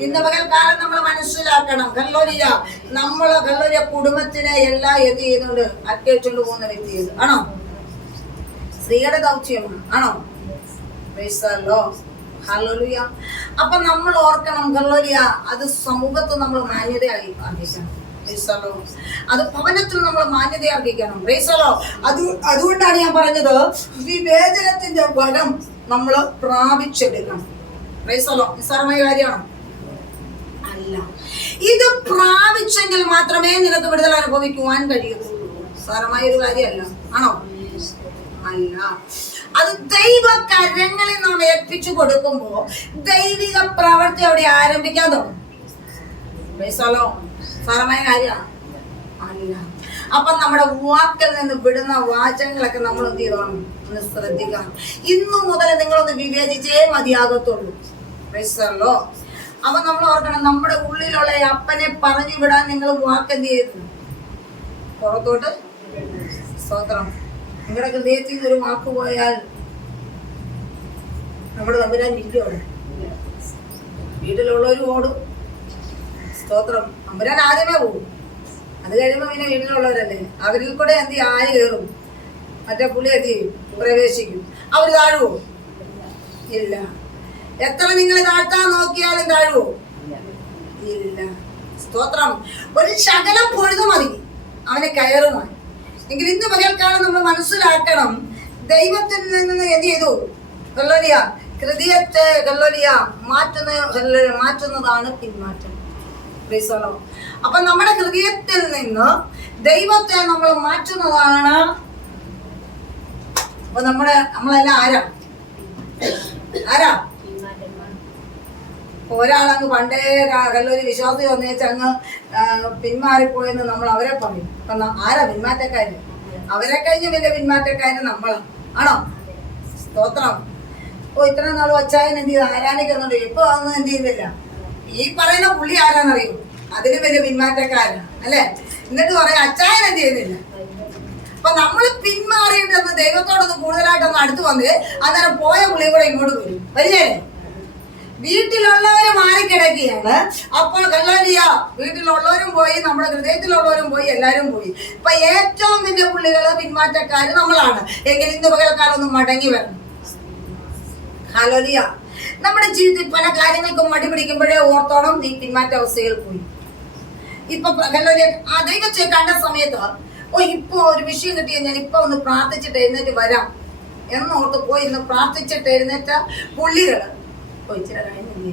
ഇന്ന് പകൽക്കാലം നമ്മൾ മനസ്സിലാക്കണം. ഹല്ലേലൂയ. നമ്മള് ഹല്ലേലൂയ കുടുംബത്തിനെ എല്ലാം എന്ത് ചെയ്യുന്നുണ്ട്, അറ്റേറ്റുകൊണ്ട് പോകുന്ന വ്യക്തിയത് ആണോ? സ്ത്രീയുടെ ദൗത്യമാണ് ആണോ? ഹല്ലേലൂയ. അപ്പൊ നമ്മൾ ഓർക്കണം, ഹല്ലേലൂയ അത് സമൂഹത്തിൽ നമ്മൾ മാന്യത അർഹിക്കണം. അത് ഭവനത്തിൽ നമ്മൾ മാന്യത അർഹിക്കണം. അതുകൊണ്ടാണ് ഞാൻ പറഞ്ഞത്, വിവേചനത്തിന്റെ വരം നമ്മൾ പ്രാപിച്ചെടുക്കണം. നിസ്സാരമായ കാര്യമാണ് അല്ല. ഇത് പ്രാപിച്ചെങ്കിൽ മാത്രമേ നിനക്ക് വിടുതൽ അനുഭവിക്കുവാൻ കഴിയുള്ളൂ. സാരമായ ഒരു കാര്യമല്ല ആണോ? അല്ല. അത് ദൈവ കരങ്ങളിൽ നാം ഏൽപ്പിച്ചു കൊടുക്കുമ്പോ ദൈവിക പ്രവൃത്തി അവിടെ ആരംഭിക്കാൻ തുടങ്ങും. സാരമായ കാര്യമാണ് അല്ല. അപ്പൊ നമ്മുടെ വാക്കിൽ നിന്ന് വിടുന്ന വാചകങ്ങളൊക്കെ നമ്മൾ എന്ത് ചെയ്തോണം, ഒന്ന് ശ്രദ്ധിക്കണം. ഇന്നു മുതൽ നിങ്ങളൊന്ന് വിവേചിച്ചേ മതിയാകത്തുള്ളൂ. അപ്പൊ നമ്മൾ ഓർക്കണം, നമ്മുടെ ഉള്ളിലുള്ള അപ്പനെ പറഞ്ഞു വിടാൻ നിങ്ങൾ വാക്ക് എന്ത് ചെയ്തു, പുറത്തോട്ട്. സ്തോത്രം. നിങ്ങളുടെ ഹൃദയത്തിൽ നിന്ന് ഒരു വാക്ക് പോയാൽ നമ്മുടെ തമ്പുരാൻ ഇരിക്കും. വീട്ടിലുള്ളവരും ഓടും. സ്തോത്രം. തമ്പുരാൻ ആദ്യമേ പോകും. അത് കഴിയുമ്പോ പിന്നെ വീട്ടിലുള്ളവരല്ലേ, അവരിൽ കൂടെ എന്ത് ആര് കയറും, മറ്റേ പുള്ളി എന്ത് ചെയ്യും, പ്രവേശിക്കും. അവര് താഴുവോ? ഇല്ല. എത്ര നിങ്ങൾ താഴ്ത്താൻ നോക്കിയാലും താഴുവോ? ഇല്ല. സ്തോത്രം. ഒരു ശകലം പൊഴുതു മതി അവനെ കയറുവാൻ. എങ്കിൽ ഇന്ന് പകൽക്കാലം നമ്മൾ മനസ്സിലാക്കണം, ദൈവത്തിൽ നിന്ന് എന്ത് ചെയ്തു, ഹല്ലേലൂയ ഹൃദയത്തെ ഹല്ലേലൂയ മാറ്റുന്നതാണ് പിന്മാറ്റം. അപ്പൊ നമ്മുടെ ഹൃദയത്തിൽ നിന്ന് ദൈവത്തെ നമ്മൾ മാറ്റുന്നതാണ്. അപ്പൊ നമ്മളെല്ലാം ആരാ? ഒരാളങ്ങ് പണ്ടേ ഹല്ലേലൂയ വിശ്വാസി വന്നേച്ച് അങ്ങ് പിന്മാറിപ്പോയെന്ന് നമ്മൾ അവരെ പറയും. അപ്പൊ ആരാ പിന്മാറ്റക്കാര്? അവരെ കഴിഞ്ഞ് വലിയ പിന്മാറ്റക്കാര് നമ്മളാണ് ആണോ? സ്തോത്രം. ഇത്ര നാൾ വച്ചായൻ എന്ത് ചെയ്ത് ആരാധിക്കുന്നുണ്ട്, ഇപ്പൊ അതൊന്നും എന്ത് ചെയ്യുന്നില്ല. ഈ പറയുന്ന പുള്ളി ആരാന്നറിയും, അതിന് വലിയ പിന്മാറ്റക്കാരനാണ് അല്ലെ. എന്നിട്ട് പറയാം അച്ചായൻ എന്ത് ചെയ്യുന്നില്ല. അപ്പൊ നമ്മൾ പിന്മാറിയിട്ടൊന്ന് ദൈവത്തോടൊന്ന് കൂടുതലായിട്ടൊന്ന് അടുത്ത് വന്ന് അന്നേരം പോയ പുള്ളിയും കൂടെ ഇങ്ങോട്ട് വരും. വരില്ലേ? വീട്ടിലുള്ളവര് മാറിക്കിടക്കുകയാണ്. അപ്പോൾ ഹല്ലേലൂയ, വീട്ടിലുള്ളവരും പോയി, നമ്മുടെ ഹൃദയത്തിലുള്ളവരും പോയി, എല്ലാരും പോയി. ഇപ്പൊ ഏറ്റവും വലിയ പുള്ളികള് പിന്മാറ്റക്കാര് നമ്മളാണ്. എങ്കിൽ ഇന്ന് പകൽക്കാലം ഒന്ന് മടങ്ങി വരണം. ഹല്ലേലൂയ. നമ്മുടെ ജീവിതത്തിൽ പല കാര്യങ്ങൾക്കും മടി പിടിക്കുമ്പോഴേ ഓർത്തോണം നീ പിന്മാറ്റ അവസ്ഥയിൽ പോയി. ഇപ്പൊ ഹല്ലേലൂയ, ആ ദൈവത്തെ കണ്ട സമയത്ത് ഇപ്പൊ ഒരു വിഷയം കിട്ടിയ ഞാൻ ഇപ്പൊ ഒന്ന് പ്രാർത്ഥിച്ചിട്ട് എഴുന്നേറ്റ് വരാം എന്നോർത്ത് പോയി ഇന്ന് പ്രാർത്ഥിച്ചിട്ട് എഴുന്നേറ്റ പുള്ളികള് ഇച്ചിരി കഴിഞ്ഞില്ലേ,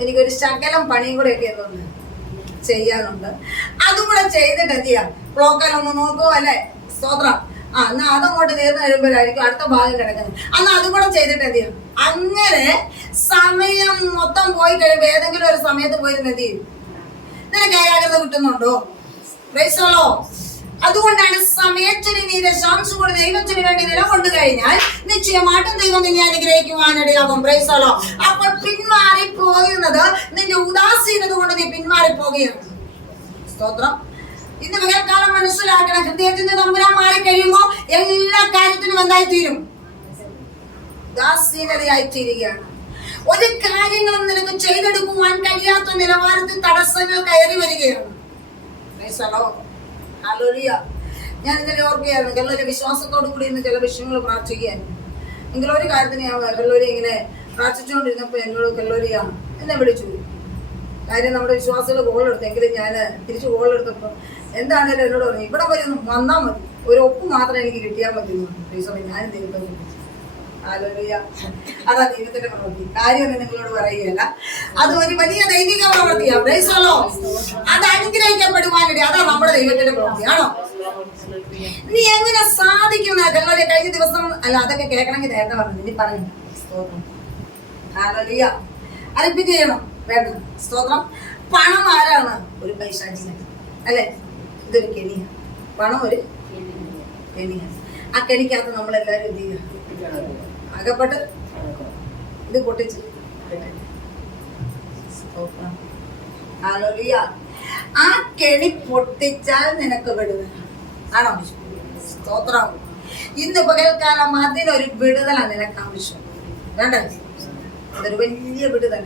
എനിക്കൊരു ശകലം പണിയും കൂടെ ഒക്കെ എന്തുണ്ട് ചെയ്യാനുണ്ട്, അതും കൂടെ ചെയ്തിട്ട് എന്ത് ചെയ്യാം, ബ്ലോക്കാലൊന്ന് നോക്കുമോ അല്ലെ, സ്തോത്രം. എന്നാ അതങ്ങോട്ട് തീർന്നു കഴിയുമ്പോഴായിരിക്കും അടുത്ത ഭാഗം കിടക്കുന്നത്. അന്ന് അതും കൂടെ ചെയ്തിട്ട് എന്ത് ചെയ്യും. അങ്ങനെ സമയം മൊത്തം പോയി കഴിയുമ്പോ ഏതെങ്കിലും ഒരു സമയത്ത് പോയിരുന്ന് എന്ത് ചെയ്യും, നിനക്ക് ഏകാഗ്രത കിട്ടുന്നുണ്ടോ? അതുകൊണ്ടാണ് സമയത്തിന് നീ ദശാംശം കൊണ്ട് ദൈവത്തിന് വേണ്ടി നിലകൊണ്ടു കഴിഞ്ഞാൽ നിശ്ചയമായിട്ടും ദൈവം നിന്നെ അനുഗ്രഹിക്കുവാനിടയാകും. Price the Lord. അപ്പോൾ പിന്മാറി പോകുന്നത് നിന്റെ ഉദാസീനത കൊണ്ട് നീ പിന്മാറി പോകുകയാണ്. സ്തോത്രം. ഇന്ന് പകൽക്കാലം മനസ്സിലാക്കണം, ഹൃദയത്തിൽ നിന്ന് തമ്പുരാൻ മാറി കഴിയുമ്പോ എല്ലാ കാര്യത്തിനും എന്തായി തീരും, ഉദാസീനതയായി തീരുകയാണ്. ഒരു കാര്യങ്ങളും നിനക്ക് ചെയ്തെടുക്കുവാൻ കഴിയാത്ത നിലവാരത്തിൽ തടസ്സങ്ങൾ കയറി വരികയാണ്. ഞാൻ ഇന്നലെ ഓർക്കുകയായിരുന്നു, കല്ലോരി വിശ്വാസത്തോടു കൂടി ഇന്ന് ചില വിഷയങ്ങൾ പ്രാർത്ഥിക്കുകയായിരുന്നു. എങ്കിലും ഒരു കാര്യത്തിന് ഞാൻ കല്ലോരി ഇങ്ങനെ പ്രാർത്ഥിച്ചുകൊണ്ടിരുന്നപ്പോ എന്നോട് കല്ലോരിയാ എന്നെ വിളിച്ചു. കാര്യം നമ്മുടെ വിശ്വാസികൾ ഗോളെടുത്തു, എങ്കിലും ഞാൻ തിരിച്ചു ഗോളെടുത്തപ്പോ എന്താണേലും എന്നോട് പറഞ്ഞു, ഇവിടെ വരെ ഒന്ന് വന്നാൽ മതി, ഒരു ഒപ്പ് മാത്രം എനിക്ക് കിട്ടിയാൽ മതി. ഞാൻ ദൈവത്തെ അതാ ദൈവത്തിന്റെ പ്രവൃത്തി. കാര്യമൊന്നും നിങ്ങളോട് പറയുകയല്ല, അത് ഒരു വലിയ ദൈവിക പ്രവൃത്തിയാണ്. അത് അനുഗ്രഹിക്കപ്പെടുവാനിട, അതാ നമ്മുടെ ദൈവത്തിന്റെ പ്രവൃത്തിയാണോ? നീ എങ്ങനെ സാധിക്കുന്ന കല്ലോരി കഴിഞ്ഞ ദിവസം അല്ല, അതൊക്കെ കേൾക്കണമെങ്കിൽ നേരത്തെ പറഞ്ഞു, ഇനി പറയണ്ട. സ്തോത്രം. ഹല്ലേലൂയ. റിപ്പീറ്റ് ചെയ്യണം, വേണ്ട. സ്തോത്രം. പണം ആരാണ്? ഒരു പൈശാചികൻ അല്ലെ, ഇതൊരു കെണിയാണ്. പണം ഒരു കെണിയാണ്. ആ കെണിക്കകത്ത് നമ്മളെല്ലാരും എന്ത് ചെയ്യുക, അകപ്പെട്ട് ഇത് പൊട്ടിച്ച്. ആ കെണി പൊട്ടിച്ചാൽ നിനക്ക് വിടുതൽ ആണോ? സ്തോത്രം. ഇന്ന് പകൽക്കാലം അതിനൊരു വിടുതലാണ് നിനക്ക് ആവശ്യം. വേണ്ട, അതൊരു വലിയ വിടുതൽ.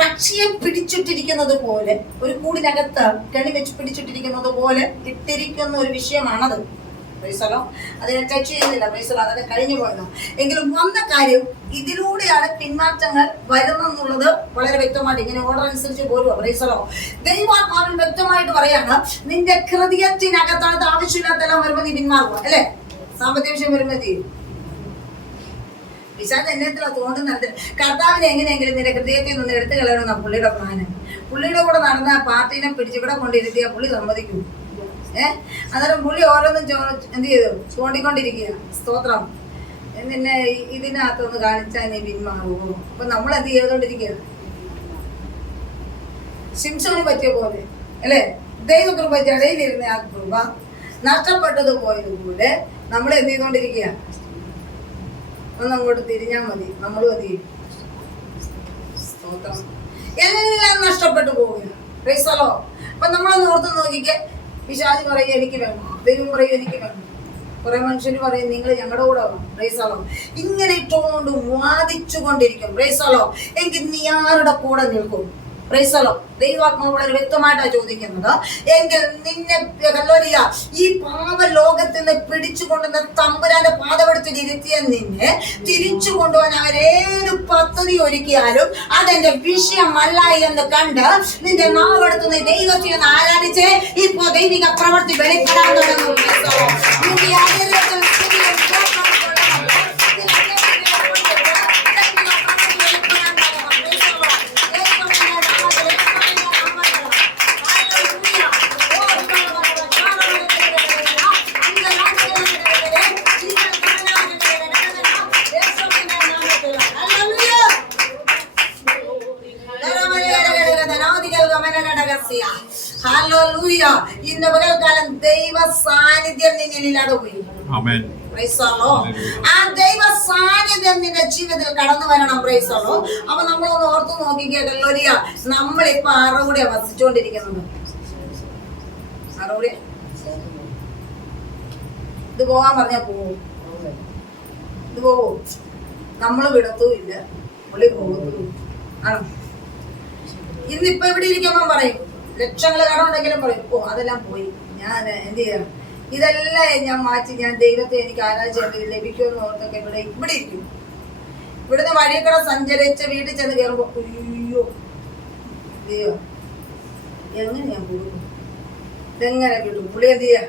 പക്ഷിയെ പിടിച്ചിട്ടിരിക്കുന്നത് പോലെ, ഒരു കൂടിനകത്ത് കെണി വെച്ച് പിടിച്ചിട്ടിരിക്കുന്നത് പോലെ ഇട്ടിരിക്കുന്ന ഒരു വിഷയമാണത്. അതിനെ ടച്ച് ചെയ്യുന്നില്ല. അതൊക്കെ കഴിഞ്ഞു പോയതോ. എങ്കിലും വന്ന കാര്യം ഇതിലൂടെയാണ് പിന്മാറ്റങ്ങൾ വരുന്നെന്നുള്ളത് വളരെ വ്യക്തമായിട്ട് ഇങ്ങനെ ഓർഡർ അനുസരിച്ച് പോരുക. ദൈവാത്മാവിൽ വ്യക്തമായിട്ട് പറയാണ്, നിന്റെ ഹൃദയത്തിനകത്താണ് ആവശ്യമില്ലാത്തെല്ലാം വരുമ്പോ നീ പിന്മാറുക അല്ലെ. സാമ്പത്തിക വിഷയം വരുമ്പോ തീരും. വിശാഖ എന്നത്തിലാ തോന്നുന്നത്. കർത്താവിനെ എങ്ങനെയെങ്കിലും നിന്റെ ഹൃദയത്തിൽ നിന്ന് എടുത്തു കളയണമെന്നാണ് പുള്ളിയുടെ പ്ലാന്. പുള്ളിയുടെ കൂടെ നടന്ന പാർട്ടീനെ പിടിച്ച് ഇവിടെ കൊണ്ടിരുത്തിയ പുള്ളി സമ്മതിക്കും. അന്നേരം പുള്ളി ഓരോന്നും എന്ത് ചെയ്തു, ചൂണ്ടിക്കൊണ്ടിരിക്കുക. സ്തോത്രം. നിന്നെ ഇതിനകത്തൊന്ന് കാണിച്ചാൽ നീ പിന്മാറുമോ? അപ്പൊ നമ്മൾ എന്ത് ചെയ്തോണ്ടിരിക്കുക, ശിംശോന് പറ്റിയ പോലെ അല്ലെ. ദൈവകൃപ ജടയിലിരുന്ന ആ കൃപ നഷ്ടപ്പെട്ടത് പോയതുപോലെ നമ്മൾ എന്ത് ചെയ്തോണ്ടിരിക്കുക, ഒന്നങ്ങോട്ട് തിരിഞ്ഞാൽ മതി, നമ്മളും എന്ത് ചെയ്യും. സ്തോത്രം. എല്ലാം നഷ്ടപ്പെട്ടു പോവുക. Price the Lord. അപ്പൊ നമ്മളൊന്ന് ഓർത്ത് നോക്കിക്കേ. പിശാച് പറയും എനിക്ക് വേണം, ദൈവം പറയും എനിക്ക് വേണം, കുറെ മനുഷ്യര് പറയും നിങ്ങൾ ഞങ്ങളുടെ കൂടെ വേണം. Price the Lord. ഇങ്ങനെ ഇട്ടുകൊണ്ട് വാദിച്ചു കൊണ്ടിരിക്കും. Price the Lord. എങ്കിൽ നീ ആരുടെ കൂടെ നിൽക്കും? Price the Lord. ദൈവാത്മാവ് വളരെ വ്യക്തമായിട്ടാണ് ചോദിക്കുന്നത്. എങ്കിൽ നിന്നെ കല്ലോലിയ ഈ പാപ ലോകത്തിൽ നിന്ന് പിടിച്ചുകൊണ്ടുവന്ന തമ്പുരാന്റെ പാദപീഠത്തിൽ ഇരുത്തിയ നിന്നെ തിരിച്ചു കൊണ്ടുപോകാൻ അവരേത് പദ്ധതി ഒരുക്കിയാലും അതെന്റെ വിഷയമല്ല എന്ന് കണ്ട് നിന്റെ നാവെടുത്ത് നീ ദൈവത്തെ ആരാധിച്ച് ഇപ്പോ ദൈവിക പ്രവൃത്തി വെളിപ്പെടാൻ തുടങ്ങും. ഇന്ന് പകൽക്കാലം ദൈവ സാന്നിധ്യം നിന്നില്ലാതെ പോയി. ആ ദൈവ സാന്നിധ്യം നിന്റെ ജീവിതത്തിൽ കടന്നു വരണം. Price the Lord. അപ്പൊ നമ്മളൊന്ന് ഓർത്തു നോക്കിക്കുക കല്ലോലിയ, നമ്മളിപ്പോ ആരുടെ കൂടെയാ വസിച്ചുകൊണ്ടിരിക്കുന്നത്? ആരുടെ കൂടെ? ഇത് പോവാൻ പറഞ്ഞാ പോവും? ഇത് പോവോ? നമ്മൾ വിടത്തുമില്ല, പുള്ളി പോകത്തുമില്ല. ആണോ? ഇന്നിപ്പോ ഇവിടെ ഇരിക്കുമ്പോൾ പറയും, ലക്ഷങ്ങൾ കടമുണ്ടെങ്കിലും പറയും, ഓ അതെല്ലാം പോയി, ഞാൻ എന്ത് ചെയ്യണം, ഇതെല്ലാം ഞാൻ മാറ്റി, ഞാൻ ദൈവത്തെ എനിക്ക് ആരാധിച്ച് ലഭിക്കുമെന്ന് ഓർത്തൊക്കെ ഇവിടെ ഇരിക്കും. ഇവിടുന്ന് വഴിക്കട സഞ്ചരിച്ച് വീട്ടിൽ ചെന്ന് കയറുമ്പോ അയ്യോ ദൈവം എങ്ങനെ ഞാൻ പോകും, ഇതെങ്ങനെ കിട്ടും? പുള്ളി എന്ത് ചെയ്യാ?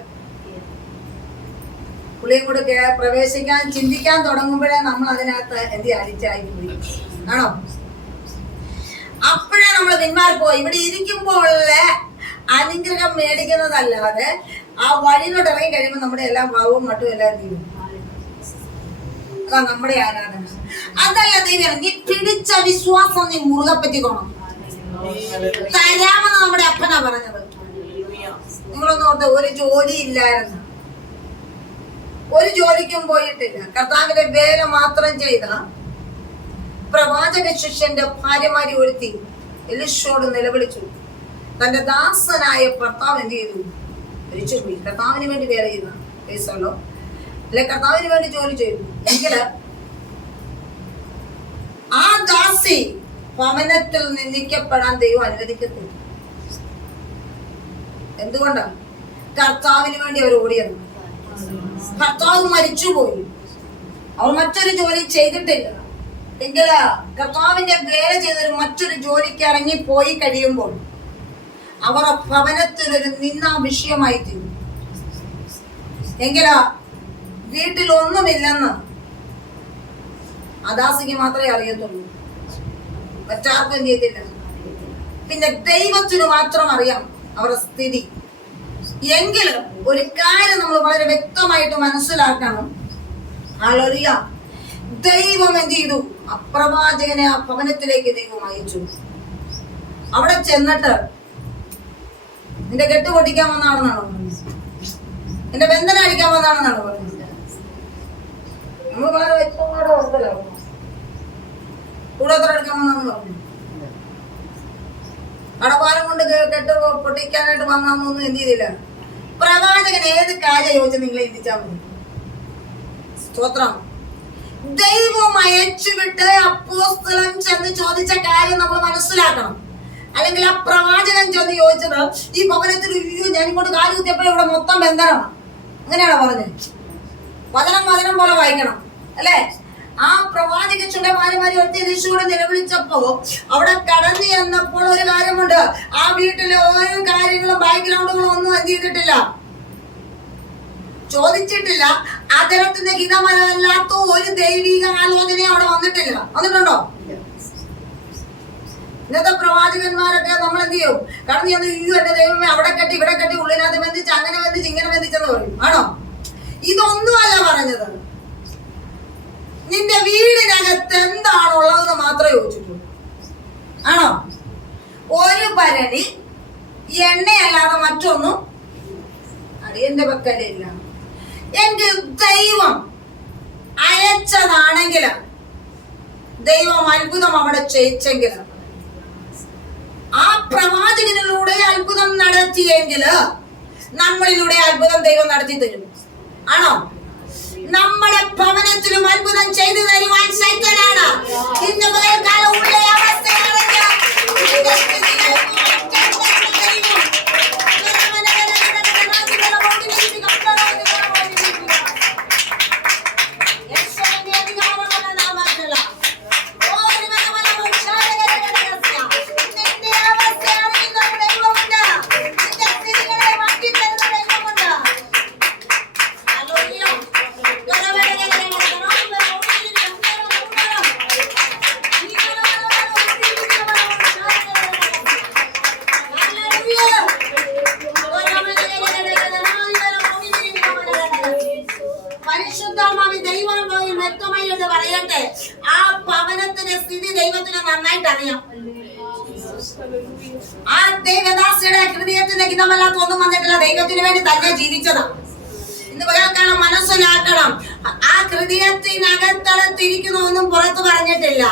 പുള്ളിയും കൂടെ പ്രവേശിക്കാൻ ചിന്തിക്കാൻ തുടങ്ങുമ്പോഴേ നമ്മൾ അതിനകത്ത് എന്ത് അടിച്ചായി പോയി. ആണോ? അപ്പോഴേ നമ്മൾ പിന്മാറിപ്പോയി. ഇവിടെ ഇരിക്കുമ്പോഴുള്ള അനുഗ്രഹം മേടിക്കുന്നതല്ലാതെ ആ വഴിയിലോട്ട് ഇറങ്ങി കഴിയുമ്പോൾ നമ്മുടെ എല്ലാം ഭാവവും മറ്റും എല്ലാം തീരും. അതാ നമ്മുടെ ആരാധന. അതല്ല ദൈവം, നീ പിടിച്ച വിശ്വാസം നീ മുറുകെ പറ്റിക്കോണം. തരാമെന്ന് നമ്മുടെ അപ്പനാ പറഞ്ഞത്. നിങ്ങളൊന്നും ഓർത്ത്, ഒരു ജോലി ഇല്ലായിരുന്നു, ഒരു ജോലിക്കും പോയിട്ടില്ല, കർത്താവിന്റെ വേല മാത്രം ചെയ്ത പ്രവാചക ശിഷ്യന്റെ ഭാര്യമാരി ഒരുത്തി എലിശയോട് നിലവിളിച്ചു. തന്റെ ദാസനായ ഭർത്താവ് എന്ത് ചെയ്തു? മരിച്ചുപോയി. കർത്താവിന് വേണ്ടി വേല ചെയ്യുന്ന കേസല്ലോ, അല്ലെ കർത്താവിന് വേണ്ടി ജോലി ചെയ്തു എങ്കില് ആ ദാസി ഭവനത്തിൽ നിന്ദിക്കപ്പെടാൻ ദൈവം അനുവദിക്കത്തില്ല. എന്തുകൊണ്ടാണ്? കർത്താവിന് വേണ്ടി അവർ ഓടിയത്. കർത്താവ് മരിച്ചുപോയി, അവർ മറ്റൊരു ജോലി ചെയ്തിട്ടില്ല എങ്കില് കർത്താവിന്റെ വേല ചെയ്തൊരു മറ്റൊരു ജോലിക്ക് ഇറങ്ങി പോയി കഴിയുമ്പോൾ അവർ ഭവനത്തിലൊരു നിന്നാ വിഷയമായി തീരും. എങ്കില് വീട്ടിലൊന്നുമില്ലെന്ന് അദാസിക്ക് മാത്രമേ അറിയത്തുള്ളൂ, മറ്റാർക്കും എന്ത് ചെയ്തില്ല. പിന്നെ ദൈവത്തിന് മാത്രം അറിയാം അവരുടെ സ്ഥിതി. എങ്കിലും ഒരു കാര്യം നമ്മൾ വളരെ വ്യക്തമായിട്ട് മനസ്സിലാക്കണം. ഹല്ലേലൂയ. ദൈവം എന്ത് ചെയ്തു? അപ്രവാചകനെ ആ ഭവനത്തിലേക്ക് ദൈവം അയച്ചു. അവിടെ ചെന്നിട്ട് നിന്റെ കെട്ട് പൊട്ടിക്കാൻ വന്നാണെന്നാണോ പറഞ്ഞത്? നിന്റെ ബന്ധന അടിക്കാൻ വന്നാണെന്നാണോ പറഞ്ഞത്? നമ്മൾ വളരെ വ്യക്തമായിട്ട് ഓർത്തലാവും. കൂടോത്ര എടുക്കാൻ വന്നാന്ന് പറഞ്ഞു. കടപ്പാലം കൊണ്ട് കെട്ട് പൊട്ടിക്കാനായിട്ട് വന്നാന്നൊന്നും എന്ത് ചെയ്തില്ല. പ്രവാചകൻ ഏത് കാര്യം ചോദിച്ചാൽ നിങ്ങളെ ചിന്തിച്ചാൽ മതി. സ്തോത്രം. ദൈവം അയച്ചുവിട്ട് അപ്പോസ്തലൻ ചെന്ന് ചോദിച്ച കാര്യം നമ്മൾ മനസ്സിലാക്കണം. അല്ലെങ്കിൽ ആ പ്രവാചകൻ ചെന്ന് ചോദിച്ചത് ഈ ഭവനത്തിൽ ഞാൻ ഇങ്ങോട്ട് കാല് കുത്തിയപ്പോഴും ഇവിടെ മൊത്തം ബന്ധനമാണ്, അങ്ങനെയാണോ പറഞ്ഞത്? വചനം വചനം പോലെ വായിക്കണം അല്ലേ? ആ പ്രവാചക ചുണ്ടമാരുമാരി ഒറ്റ നിലവിളിച്ചപ്പോ അവിടെ കടന്നു ചെന്നപ്പോൾ ഒരു കാര്യമുണ്ട്. ആ വീട്ടിലെ ഓരോ കാര്യങ്ങളും ബാക്ക്ഗ്രൗണ്ടുകളും ഒന്നും എന്ത് ചെയ്തിട്ടില്ല, ചോദിച്ചിട്ടില്ല. അതരത്തിന്റെ ഹിതമല്ലാത്ത ഒരു ദൈവിക ആലോചനയും അവിടെ വന്നിട്ടില്ല. വന്നിട്ടുണ്ടോ? ഇന്നത്തെ പ്രവാചകന്മാരൊക്കെ നമ്മൾ എന്ത് ചെയ്യും? കടന്നു ചെന്ന് എന്റെ ദൈവമേ അവിടെ കെട്ടി ഇവിടെ കെട്ടി ഉള്ളിനകത്ത് ബന്ധിച്ച് അങ്ങനെ ബന്ധിച്ച് ഇങ്ങനെ ബന്ധിച്ചെന്ന് പറയും. ആണോ? ഇതൊന്നുമല്ല പറഞ്ഞത്. നിന്റെ വീടിനകത്ത് എന്താണുള്ളതെന്ന് മാത്രമേ ചോദിച്ചിട്ടുള്ളൂ. ആണോ? ഒരു ഭരണി എണ്ണയല്ലാതെ മറ്റൊന്നും അടിയന്റെ പക്കലില്ല. എങ്കിൽ ദൈവം അയച്ചതാണെങ്കിൽ, ദൈവം അത്ഭുതം അവിടെ ചെയ്യിച്ചെങ്കിൽ, ആ പ്രവാചകനിലൂടെ അത്ഭുതം നടത്തിയെങ്കിൽ നമ്മളിലൂടെ അത്ഭുതം ദൈവം നടത്തി തരും. ആണോ? നമ്മുടെ ഭവനത്തിലും അത്ഭുതം ചെയ്തു തരുവാൻ ശക്തനാണ്. ഇന്ന് പകൽക്കാലം ഉള്ള അവസ്ഥയാണെങ്കിൽ പറയട്ടെ, ആ ഭവനത്തിന്റെ സ്ഥിതി ദൈവത്തിന് നന്നായിട്ട് അറിയാം. ആ ദേവദാസിയുടെ ഹൃദയത്തിന്റെ ഹിതമല്ലാത്ത ഒന്നും വന്നിട്ടില്ല. ദൈവത്തിന് വേണ്ടി തന്നെ ജീവിച്ചതാ. ഇന്ന് പകൽക്കാലം മനസ്സിലാക്കണം. ആ ഹൃദയത്തിനകത്തളത്തിരിക്കുന്ന ഒന്നും പുറത്തു പറഞ്ഞിട്ടില്ല,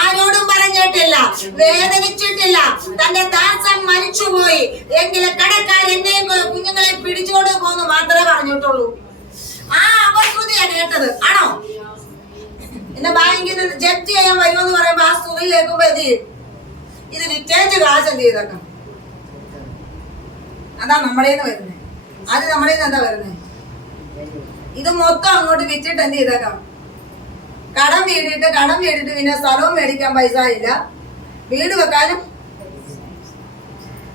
ആരോടും പറഞ്ഞിട്ടില്ല, വേദനിച്ചിട്ടില്ല. തന്റെ ദാസൻ മരിച്ചുപോയി എങ്കിൽ കടക്കാരെന്നെയും കുഞ്ഞുങ്ങളെ പിടിച്ചോണ്ട് പോകുന്നു മാത്രമേ പറഞ്ഞിട്ടുള്ളൂ. ആ അപശ്രുതിയാണ് കേട്ടത്. ആണോ? പിന്നെ ബാങ്കിൽ നിന്ന് ജപ്തി ചെയ്യാൻ വരുമെന്ന് പറയുമ്പോ ആ സ്തുതി കേൾക്കുമ്പോ എന്ത് ചെയ്യും? ഇത് വിറ്റേജ് കാശ് എന്ത് ചെയ്തേക്കാം? അതാ നമ്മുടെ വരുന്നത്. അത് നമ്മുടെ എന്താ വരുന്നത്? ഇത് മൊത്തം അങ്ങോട്ട് വിറ്റിട്ട് എന്ത് ചെയ്തേക്കാം? കടം വീടിട്ട് പിന്നെ സ്ഥലവും മേടിക്കാൻ പൈസ ഇല്ല, വീട് വെക്കാനും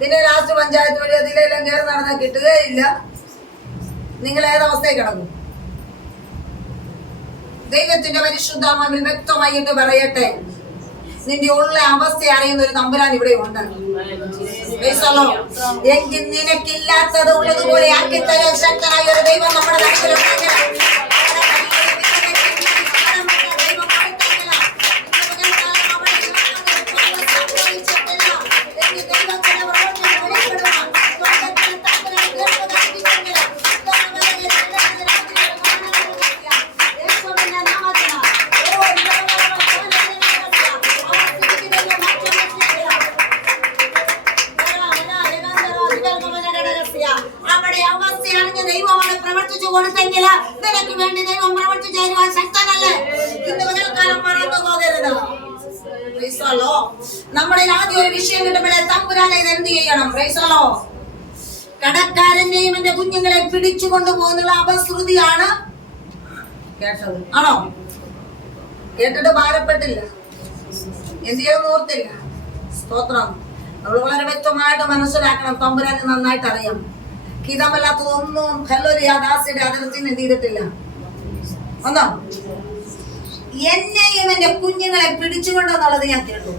പിന്നെ ലാസ്റ്റ് പഞ്ചായത്ത് വഴി അതിലെല്ലാം കയറി നടന്നാൽ കിട്ടുകയില്ല. നിങ്ങൾ ഏതവസ്ഥയിൽ കിടക്കും? ദൈവത്തിന്റെ പരിശുദ്ധാത്മാവിൽ വ്യക്തമായിട്ട് പറയട്ടെ, നിന്റെ ഉള്ള അവസ്ഥ അറിയുന്ന ഒരു തമ്പുരാൻ ഇവിടെ ഉണ്ട്. എങ്കിൽ നിനക്കില്ലാത്തത് ഉള്ളതുപോലെ ആക്കി തരാൻ ശക്തനായ ഒരു ദൈവം നമ്മുടെ നാട്ടിലുണ്ട്. ദൈവമാണ് പ്രവർത്തിച്ചു കൊടുത്തെങ്കിൽ നിനക്ക് വേണ്ടി ദൈവം പ്രവർത്തിച്ചു തരുവാൻ ശക്തനല്ലേ? ഇന്ന് പകൽക്കാലം മറന്നു പോകരുത്. നമ്മുടെ ആദ്യം ഒരു വിഷയം കിട്ടുമ്പോഴേ തമ്പുരാനെ ഇത് എന്ത് ചെയ്യണം? കടക്കാരനെയും എന്റെ കുഞ്ഞുങ്ങളെ പിടിച്ചു കൊണ്ടുപോകുന്നുള്ള അപശ്രുതിയാണ് കേട്ടത്. ആണോ? കേട്ടിട്ട് ഭാരപ്പെട്ടില്ല, എന്ത് ചെയ്യുമെന്ന് ഓർത്തില്ല. സ്തോത്രം. നമ്മൾ വളരെ വ്യക്തമായിട്ട് മനസ്സിലാക്കണം, തമ്പുരാനെ നന്നായിട്ട് അറിയാം. ഹിതമല്ലാത്തതൊന്നും ദാസിയുടെ അതിർത്തിന്ന് എന്ത് ചെയ്തിട്ടില്ല. ഒന്നോ എന്നെയും എന്റെ കുഞ്ഞുങ്ങളെ പിടിച്ചുകൊണ്ടെന്നുള്ളത് ഞാൻ കേട്ടു.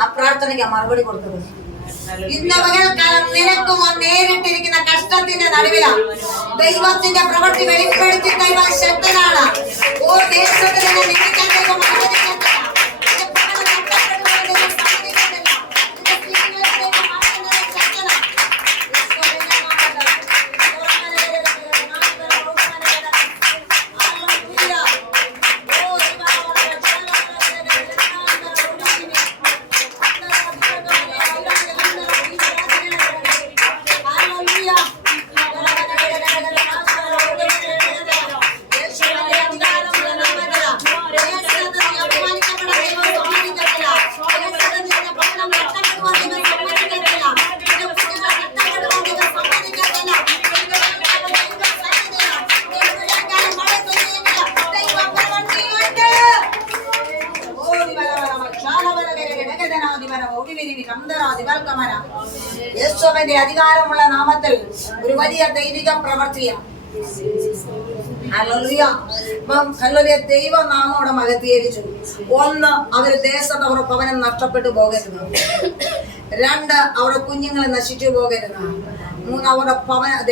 ആ പ്രാർത്ഥനയ്ക്ക് മറുപടി കൊടുത്തത്. ഇന്ന് പകൽക്കാലം നിനക്കും നേരിട്ടിരിക്കുന്ന കഷ്ടത്തിന്റെ നടുവിലാണ് ദൈവത്തിന്റെ പ്രവൃത്തി വെളിപ്പെടുത്തി ദൈവം ശക്തനാണ്. ഓ ദേശത്തിന് നിൽക്കാൻ ദൈവം അനുവദിക്കത്തില്ല. യേശുവിന്റെ അധികാരമുള്ള നാമത്തിൽ ഒരു വലിയ ദൈവിക പ്രവൃത്തിയാണ്. ദൈവനാമം അവിടെ മഹത്വീകരിച്ചു. ഒന്ന്, അവര് ദേശത്ത് അവരുടെ ഭവനം നഷ്ടപ്പെട്ടു പോകരുത്. രണ്ട്, അവരുടെ കുഞ്ഞുങ്ങളെ നശിച്ചു പോകരുത്. മൂന്ന്, അവരുടെ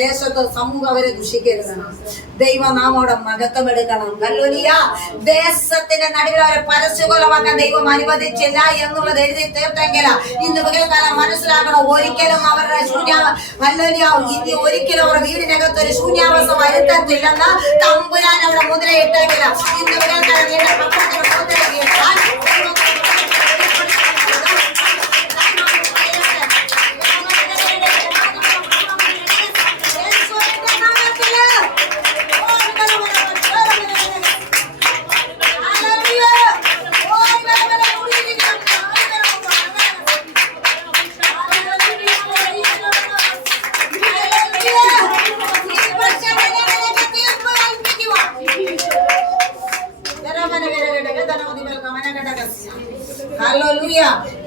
ദേശത്ത് സമൂഹം അവരെ ദുഷിക്കരുത്. ദൈവനാമം അവിടെ മഹത്വം എടുക്കണം. ദേശത്തിന്റെ നടുവിൽ അവരെ പരസ്യകൊലമാക്കാൻ ദൈവം അനുവദിച്ചില്ല എന്നുള്ളത് എഴുതി തീർത്തെങ്കിൽ ഇന്ന് പകൽക്കാലം മനസ്സിലാക്കണം, ഒരിക്കലും അവരുടെ ഇന്ത്യ ഒരിക്കലും അവരുടെ വീടിനകത്ത് ഒരു ശൂന്യാവസ്ഥ വരുത്തത്തില്ലെന്ന് തമ്പുരാൻ അവിടെ മുദ്രയിട്ടെങ്കിൽ ഇന്ന് പകൽക്കാലം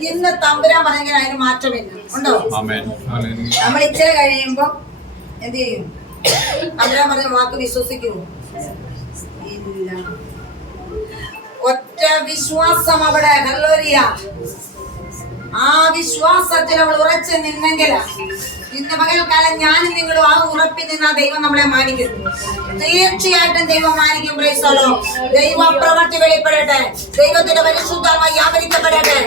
ഇന്ന് തമ്പുരാൻ പറഞ്ഞെങ്കിൽ അതിന് മാറ്റമില്ല. ഉണ്ടോ? നമ്മൾ ഇച്ചിരി കഴിയുമ്പോ എന്ത് ചെയ്യും? തമ്പുരാൻ പറഞ്ഞ വാക്ക് വിശ്വസിക്കുമോ? ഇല്ല. ഒറ്റ വിശ്വാസം അവിടെ. ഹല്ലേലൂയ. ആ വിശ്വാസത്തിൽ അവൾ ഉറച്ചു നിന്നെങ്കിൽ ഇന്ന് പകൽക്കാലം ഞാനും നിങ്ങളും ആ ഉറപ്പിൽ നിന്നാ ദൈവം നമ്മളെ മാനിക്കും. തീർച്ചയായിട്ടും ദൈവം മാനിക്കും. ദൈവ പ്രവൃത്തി വെളിപ്പെടട്ടെ. ദൈവത്തിന്റെ പരിശുദ്ധമായി വ്യാപരിക്കപ്പെടട്ടെ.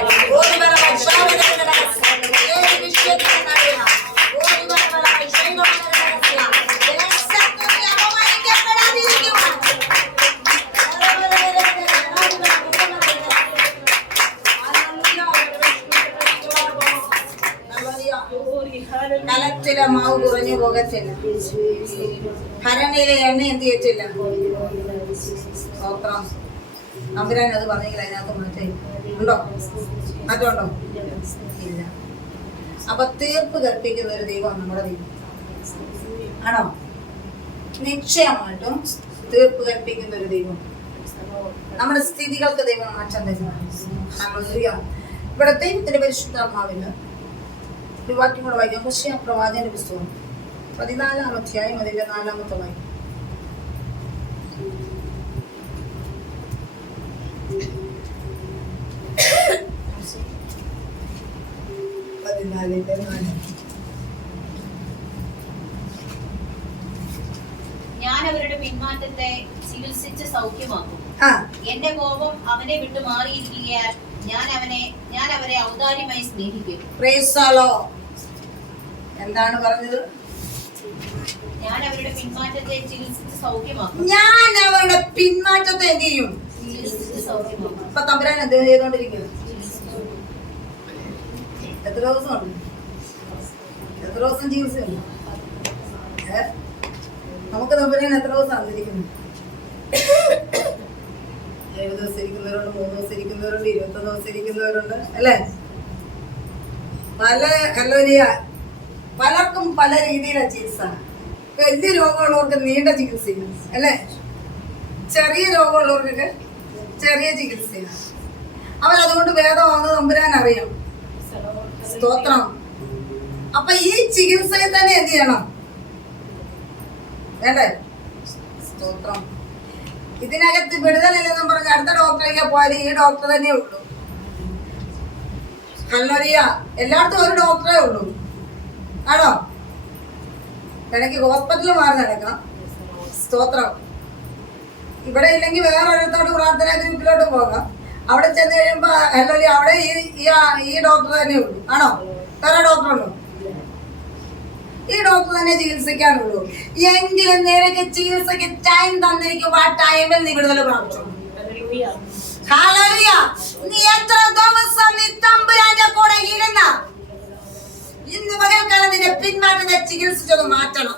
കലത്തിലെ മാവ് കുറഞ്ഞു പോകത്തില്ല, ഭരണിയിലെ എണ്ണ എന്ത് ചെയ്യത്തില്ല. സ്തോത്രം. തമ്പുരാൻ അത് പറഞ്ഞെങ്കിൽ അതിനകത്ത് മാറ്റം ഉണ്ടോ? മാറ്റമുണ്ടോ? ഇല്ല. അപ്പൊ തീർപ്പ് കൽപ്പിക്കുന്ന ഒരു ദൈവം നമ്മുടെ ദൈവം ആണോ? നിശ്ചയമായിട്ടും തീർപ്പ് കൽപ്പിക്കുന്ന ഒരു ദൈവം. നമ്മുടെ സ്ഥിതികൾക്ക് ദൈവം മാറ്റം തരുന്നു. ഇവിടെ ദൈവത്തിന്റെ പരിശുദ്ധാത്മാവിന് ഒരു വാക്യം കൂടെ വായിക്കാം. ഹോശേയ പ്രവാചകന്റെ പുസ്തകം 14-ാം അധ്യായം അതിന്റെ 4-ാമത്തെ വാക്യം. ഞാൻ അവരുടെ പിന്മാറ്റത്തെ ചികിത്സിച്ച് സൗഖ്യമാക്കും. എന്റെ കോപം അവനെ വിട്ടു മാറിയിരിക്കുകയാൽ ഞാൻ അവരെ ഔദാര്യമായി സ്നേഹിക്കും. എന്താണ് പറഞ്ഞത്? ഞാൻ അവരുടെ പിന്മാറ്റത്തെ ചികിത്സിച്ച് സൗഖ്യമാക്കും. ഞാൻ അവരുടെ പിന്മാറ്റത്തെ എന്ത് ചെയ്യും? ഇപ്പൊ തമ്പുരാൻ എന്ത് ചെയ്തോണ്ടിരിക്കുന്നത്? എത്ര ദിവസമുണ്ട്? എത്ര ദിവസം ചികിത്സയുണ്ട്? നമുക്ക് തമ്പുരാൻ എത്ര ദിവസം തന്നിരിക്കുന്നു? 7 ദിവസം ഇരിക്കുന്നവരുണ്ട്, 3 ദിവസം ഇരിക്കുന്നവരുണ്ട്, 21 ദിവസം ഇരിക്കുന്നവരുണ്ട്, അല്ലേ? പലർക്കും പല രീതിയിലാണ് ചികിത്സ. വലിയ രോഗമുള്ളവർക്ക് നീണ്ട ചികിത്സയാണ്, അല്ലേ? ചെറിയ രോഗമുള്ളവർക്കൊക്കെ ചെറിയ ചികിത്സയാണ്. അവരതുകൊണ്ട് ഭേദമാണെന്ന് തമ്പുരാൻ അറിയാം. സ്തോത്രം. അപ്പൊ ഈ ചികിത്സയെ തന്നെ എന്ത് ചെയ്യണം? വേണ്ടേ? സ്തോത്രം. ഇതിനകത്ത് വിടുതലില്ലെന്നും പറഞ്ഞ് അടുത്ത ഡോക്ടറേക്ക് പോയാൽ ഈ ഡോക്ടർ തന്നെ ഉള്ളൂ. ഹല്ലേലൂയ. എല്ലായിടത്തും ഒരു ഡോക്ടറേ ഉള്ളൂ, ആണോ? എനിക്ക് ഹോസ്പിറ്റലിൽ മാറി നടക്കാം. സ്തോത്രം. ഇവിടെ ഇല്ലെങ്കിൽ വേറെ ഒരിടത്തോട്ട് പ്രാർത്ഥനാ ഗ്രൂപ്പിലോട്ട് പോകാം. അവിടെ ചെന്ന് കഴിയുമ്പോ ഹല്ലേലൂയ അവിടെ ഈ ഡോക്ടർ തന്നെ ഉള്ളൂ, ആണോ? വേറെ ഡോക്ടറുണ്ടോ? ഈ ഡോക്ടർ തന്നെ ചികിത്സിക്കാനുള്ളൂ. എങ്കിലും നിനക്ക് ചികിത്സക്ക് ടൈം തന്നിരിക്കുമ്പോ ആ ടൈമിൽ നീ വിടുതൽ പ്രാപിച്ചു. ഹല്ലേലൂയ. നീ എത്ര ദിവസം നീ തമ്പുരാന്റെ കൂടെ ഇരുന്ന ഇന്ന് പകൽക്കാലം നിന്നെ പിന്മാറ്റത്തെ ചികിത്സിച്ചത് മാറ്റണം.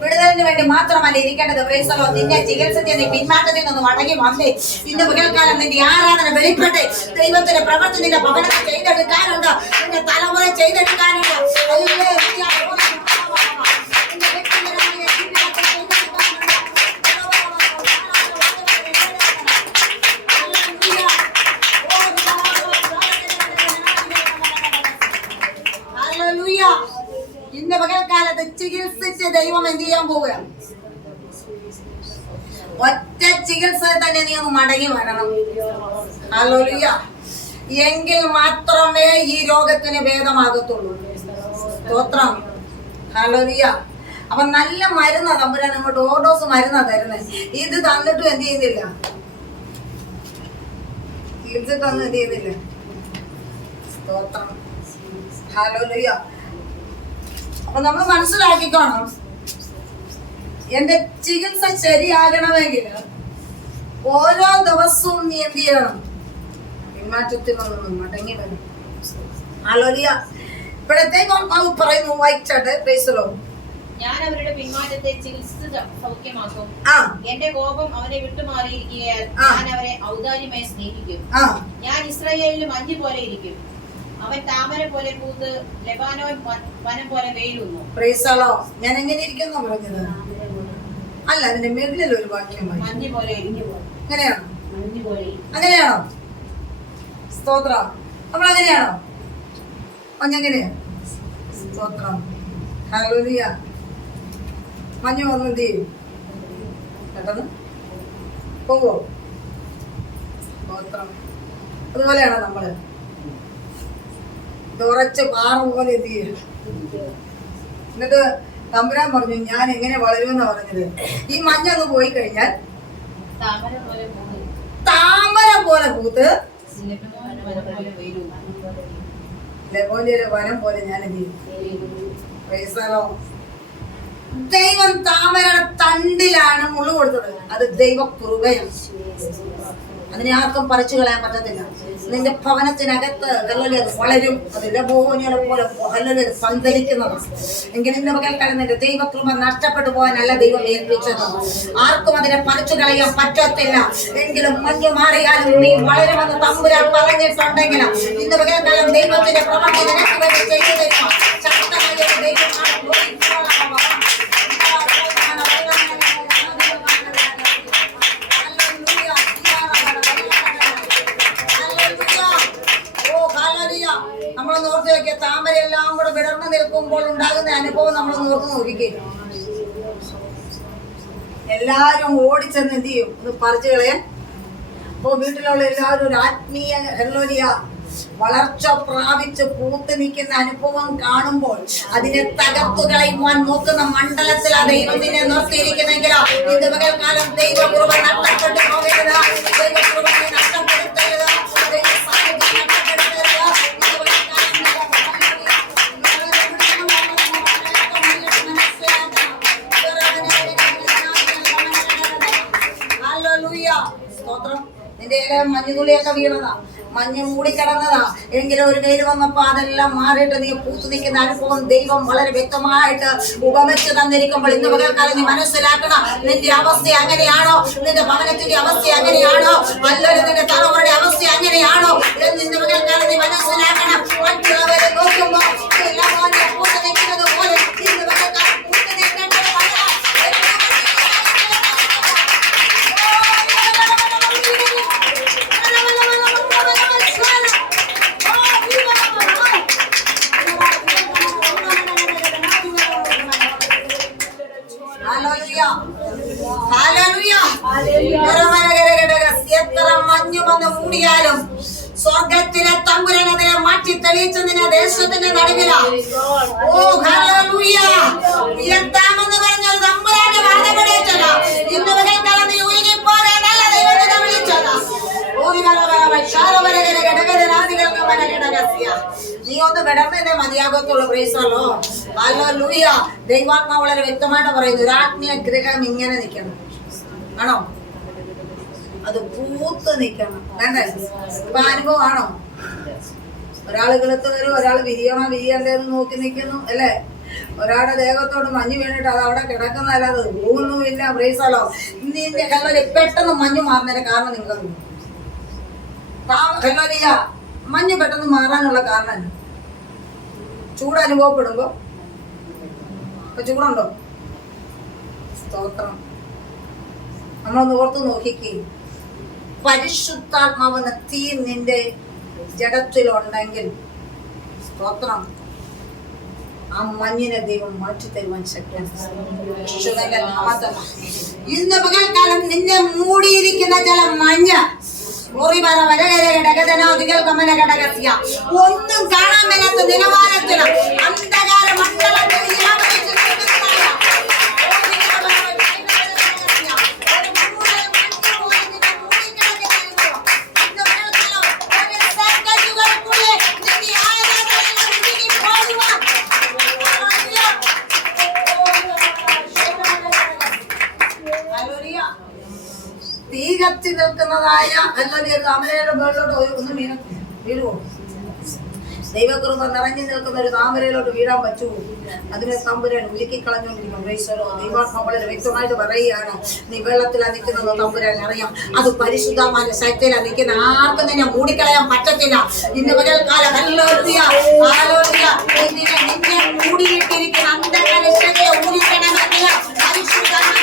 വിടുതലിന് വേണ്ടി മാത്രമല്ല ഇരിക്കേണ്ടത്. പ്രൈസലോ. നിന്നെ ചികിത്സിച്ച് നീ പിന്മാറ്റത്തിൽ നിന്ന് മടങ്ങി വന്നേ. ഇന്ന് പകൽക്കാലം നിന്റെ ആരാധന വെളിപ്പെട്ട് ദൈവത്തിന്റെ പ്രവൃത്തി നിന്റെ ഭവനത്തിൽ ചെയ്തെടുക്കാനുണ്ട്, നിന്റെ തലമുറ ചെയ്തെടുക്കാനുണ്ട്. ഇന്ന് പകൽക്കാലത്ത് ചികിത്സിച്ച് ദൈവം എന്ത് ചെയ്യാൻ പോവുക? ഒറ്റ ചികിത്സ തന്നെ നീ ഒന്ന് മടങ്ങി വരണം. ഹല്ലേലൂയ. എങ്കിൽ മാത്രമേ ഈ രോഗത്തിന് ഭേദമാകത്തുള്ളൂ. സ്തോത്രം. ഹല്ലേലൂയ. അപ്പൊ നല്ല മരുന്നാ തമ്പുരാൻ അങ്ങോട്ട് ഓർഡോസ് മരുന്നാ തരുന്നത്. ഇത് തന്നിട്ടും എന്ത് ചെയ്യുന്നില്ല? ചികിത്സിട്ടൊന്നും എന്ത് ചെയ്യുന്നില്ല. സ്തോത്രം. ഹല്ലേലൂയ. അപ്പൊ നമ്മൾ മനസ്സിലാക്കിക്കോണം, എന്റെ ചികിത്സ ശരിയാകണമെങ്കിൽ ഓരോ ദിവസവും നീ എന്ത് ചെയ്യണം? പിന്മാറ്റത്തിൽ നിന്നും മടങ്ങി വരും. ഹല്ലേലൂയ. ഇപ്പോഴത്തേക്ക് പറയുന്നു, വായിച്ചാട്ടെ. പ്രൈസലോ. ഞാൻ അവരുടെ പിന്മാറ്റത്തെ ചികിത്സിച്ച് സൗഖ്യമാക്കും. എന്റെ കോപം അവനെ വിട്ടുമാറിയിരിക്കുകയാൽ ഞാൻ അവരെ ഔദാര്യമായി സ്നേഹിക്കും. ഞാൻ ഇസ്രായേലിന് മഞ്ഞ് പോലെ ഇരിക്കും. അവൻ താമര പോലെ പൂത്ത് ലെബാനോൻ വനം പോലെ വെയിലുന്നു. പ്രൈസലോ. ഞാൻ എങ്ങനെ ഇരിക്കുന്നു പറഞ്ഞത് അല്ല, അതിന്റെ മേഖലയിൽ ഒരു വാക്യം മഞ്ഞ് പോലെ അങ്ങനെയാണോ? അങ്ങനെയാണോ? സ്തോത്രം. നമ്മൾ അങ്ങനെയാണോ? മഞ്ഞെങ്ങനെയാ? സ്തോത്രം. ഹല്ലേലൂയ. മഞ്ഞ് വന്ന് എന്ത് ചെയ്യും? പെട്ടെന്ന് പോവോ? സ്തോത്രം. അതുപോലെയാണോ നമ്മള്? ഉറച്ച പാറ പോലെ എന്ത് ചെയ്യും? എന്നിട്ട് തമ്പുരാൻ പറഞ്ഞു, ഞാൻ എങ്ങനെ വളരുമെന്നാ പറഞ്ഞത്? ഈ മഞ്ഞൊന്ന് പോയി കഴിഞ്ഞാൽ താമര പോലെ പൂത്ത് ലെബോനിലെ വനം പോലെ ഞാൻ എന്ത് ചെയ്യും? ദൈവം താമരയുടെ തണ്ടിലാണ് മുള്ളു കൊടുത്തത്. അത് ദൈവ കൃപയാണ്. അതിനെ ആർക്കും പറിച്ചു കളയാൻ പറ്റത്തില്ല. നിന്റെ ഭവനത്തിനകത്ത് ഹല്ലേലൂയ അത് വളരും. അത് ലബോനിയെ പോലെ ഹല്ലേലൂയ സഞ്ചരിക്കുന്നതാണ്. എങ്കിലും ഇന്ന് പകൽക്കാലം നിന്റെ ദൈവകൃപ നഷ്ടപ്പെട്ടു പോകാനല്ല ദൈവം ഏൽപ്പിച്ചത്. ആർക്കും അതിനെ പറിച്ചു കളയാൻ പറ്റത്തില്ല. എങ്കിലും മഞ്ഞു മാറിയാലും നീ വളരുമെന്ന് തമ്പുരാൻ പറഞ്ഞിട്ടുണ്ടെങ്കിൽ ഇന്ന് പകൽക്കാലം ദൈവത്തിന്റെ പ്രവൃത്തി നിനക്ക് വേണ്ടി ചെയ്തു തരുമോ? ശക്തമായ ദൈവമാണ്. നമ്മളൊന്ന് ഓർത്ത് നോക്കിയ താമരയെല്ലാം കൂടെ വിടർന്നു നിൽക്കുമ്പോൾ ഉണ്ടാകുന്ന അനുഭവം നമ്മളൊന്ന് ഓർത്ത് നോക്കിക്കേ. എല്ലാരും ഓടിച്ചെന്ന് എന്ത് ചെയ്യും? ഒന്ന് പറിച്ചു കളയാൻ. അപ്പോ വീട്ടിലുള്ള എല്ലാവരും ഒരു ആത്മീയ ഹല്ലേലൂയ വളർച്ച പ്രാപിച്ച് പൂത്ത് നിൽക്കുന്ന അനുഭവം കാണുമ്പോൾ അതിനെ തകർത്തു കളയുവാൻ നോക്കുന്ന മണ്ഡലത്തിൽ ആ ദൈവത്തിനെ നിർത്തിയിരിക്കുന്നെങ്കിൽ ഇത് പകൽക്കാലം ദൈവകൃപ നഷ്ടപ്പെട്ടു പോകരുത്. ദൈവകൃപ നഷ്ടപ്പെടുത്തരുത്. നിന്റെ മഞ്ഞുതുള്ളിയൊക്കെ വീണതാ, മഞ്ഞ് മൂടിക്കിടന്നതാ. എങ്കിലും ഒരു വെയിൽ വന്നപ്പോ അതെല്ലാം മാറിയിട്ട് നീ പൂത്തു നിൽക്കുന്ന അനുഭവം ദൈവം വളരെ വ്യക്തമായിട്ട് ഉപമിച്ച് തന്നിരിക്കുമ്പോൾ ഇന്ന് പകൽക്കാലം നീ മനസ്സിലാക്കണം. നിന്റെ അവസ്ഥ അങ്ങനെയാണോ? നിന്റെ ഭവനത്തിന്റെ അവസ്ഥ അങ്ങനെയാണോ? അല്ലെങ്കിൽ നിന്റെ തലമുറയുടെ അവസ്ഥ അങ്ങനെയാണോ എന്ന് ഇന്ന് പകൽക്കാലം നീ മനസ്സിലാക്കണം. മറ്റുള്ളവരെ നോക്കുമ്പോ എല്ലാം പൂത്തു നിൽക്കുന്നത് പോലെ ഇന്ന് പകൽക്കാലം പൂത്തു നിൽക്കേണ്ടത് എത്ര മഞ്ഞു വന്ന് മൂടിയാലും സ്വർഗത്തിലെ തമ്പുരാൻ അതിനെ മാറ്റി തെളിയിച്ചതിന് ദേശത്തിന്റെ നടുവിലാ. ഓ ഹല്ലേലൂയ! ഉയർത്താമെന്ന് പറഞ്ഞൊരു തമ്പുരാന്റെ വാദപ്പെടിച്ചല്ല. ഇന്ന് പകൽക്കാലം നീ ഉരുകിപ്പോകാനല്ല ദൈവത്തിനെ വിളിച്ചത്. നീ ഒന്ന് വിടർന്നേ മതിയാകത്തുള്ളൂ. പ്രൈസല്ലോ ഹല്ലേലൂയ! ദൈവാത്മാവ് വളരെ വ്യക്തമായിട്ട് പറയുന്നു, ഒരു ആത്മീയ ഗ്രഹം ഇങ്ങനെ നിൽക്കണം. ആണോ? അത് പൂത്ത് നിൽക്കണം. വേണ്ടേ? ഇപ്പൊ അനുഭവമാണോ? ഒരാള് കിളുത്ത് വരും, ഒരാൾ വിരിയണോ വിരിയണ്ടേന്ന് നോക്കി നിൽക്കുന്നു അല്ലേ? ഒരാളുടെ ദേഹത്തോട് മഞ്ഞ് വീണിട്ട് അത് അവിടെ കിടക്കുന്നതല്ലാതെ പോകുന്നുമില്ല. പ്രൈസല്ലോ! നിന്റെ ഹല്ലേലൂയ പെട്ടെന്ന് മഞ്ഞ് മാറുന്നതിന്റെ കാരണം നിങ്ങൾക്ക് ഹല്ലേലൂയ മഞ്ഞ് പെട്ടെന്ന് മാറാനുള്ള കാരണം ചൂട് അനുഭവപ്പെടുമ്പോ ചൂടുണ്ടോ? സ്തോത്രം. നമ്മളൊന്ന് ഓർത്ത് നോക്കിക്കേ. പരിശുദ്ധാത്മാവെന്ന തീ നിന്റെ ജഡത്തിലുണ്ടെങ്കിൽ സ്തോത്രം, ആ മഞ്ഞിനെ ദൈവം മാറ്റി തരുവാൻ ശക്തിയാണ്. ഇന്ന് പകൽക്കാലം നിന്നെ മൂടിയിരിക്കുന്ന ചില മഞ്ഞ് ഒന്നും കാണാൻ മേലാത്ത നിലവാരത്തില് അന്ധകാര മണ്ഡലത്തിൽ തീ കത്തി നിൽക്കുന്നതായ താമരയുടെ മുകളിലോട്ട് ഒന്ന് വീഴുവോ? ദൈവകൃപ നിറഞ്ഞു നിൽക്കുന്ന ഒരു താമരയിലോട്ട് വീഴാൻ പറ്റുമോ? അതിനെ തമ്പുരാൻ ഉരുക്കിക്കളഞ്ഞുകൊണ്ടിരിക്കും. ദൈവാത്മാവ് വളരെ വ്യക്തമായിട്ട് പറയുകയാണ്, നീ വെള്ളത്തിലാണ് നിൽക്കുന്നത് തമ്പുരാൻ അറിയാം. അത് പരിശുദ്ധമായ ശക്തിയിലാണ് നിൽക്കുന്ന. ആർക്കും നിന്നെ മൂടിക്കളയാൻ പറ്റത്തില്ല. ഇന്ന് പകൽക്കാലം ഹല്ലേലൂയ ഹല്ലേലൂയ നിന്നെ മൂടിയിട്ടിരിക്കുന്ന അന്ധകാര ശക്തിയെ ഊരിക്കണമെങ്കിൽ പരിശുദ്ധമായ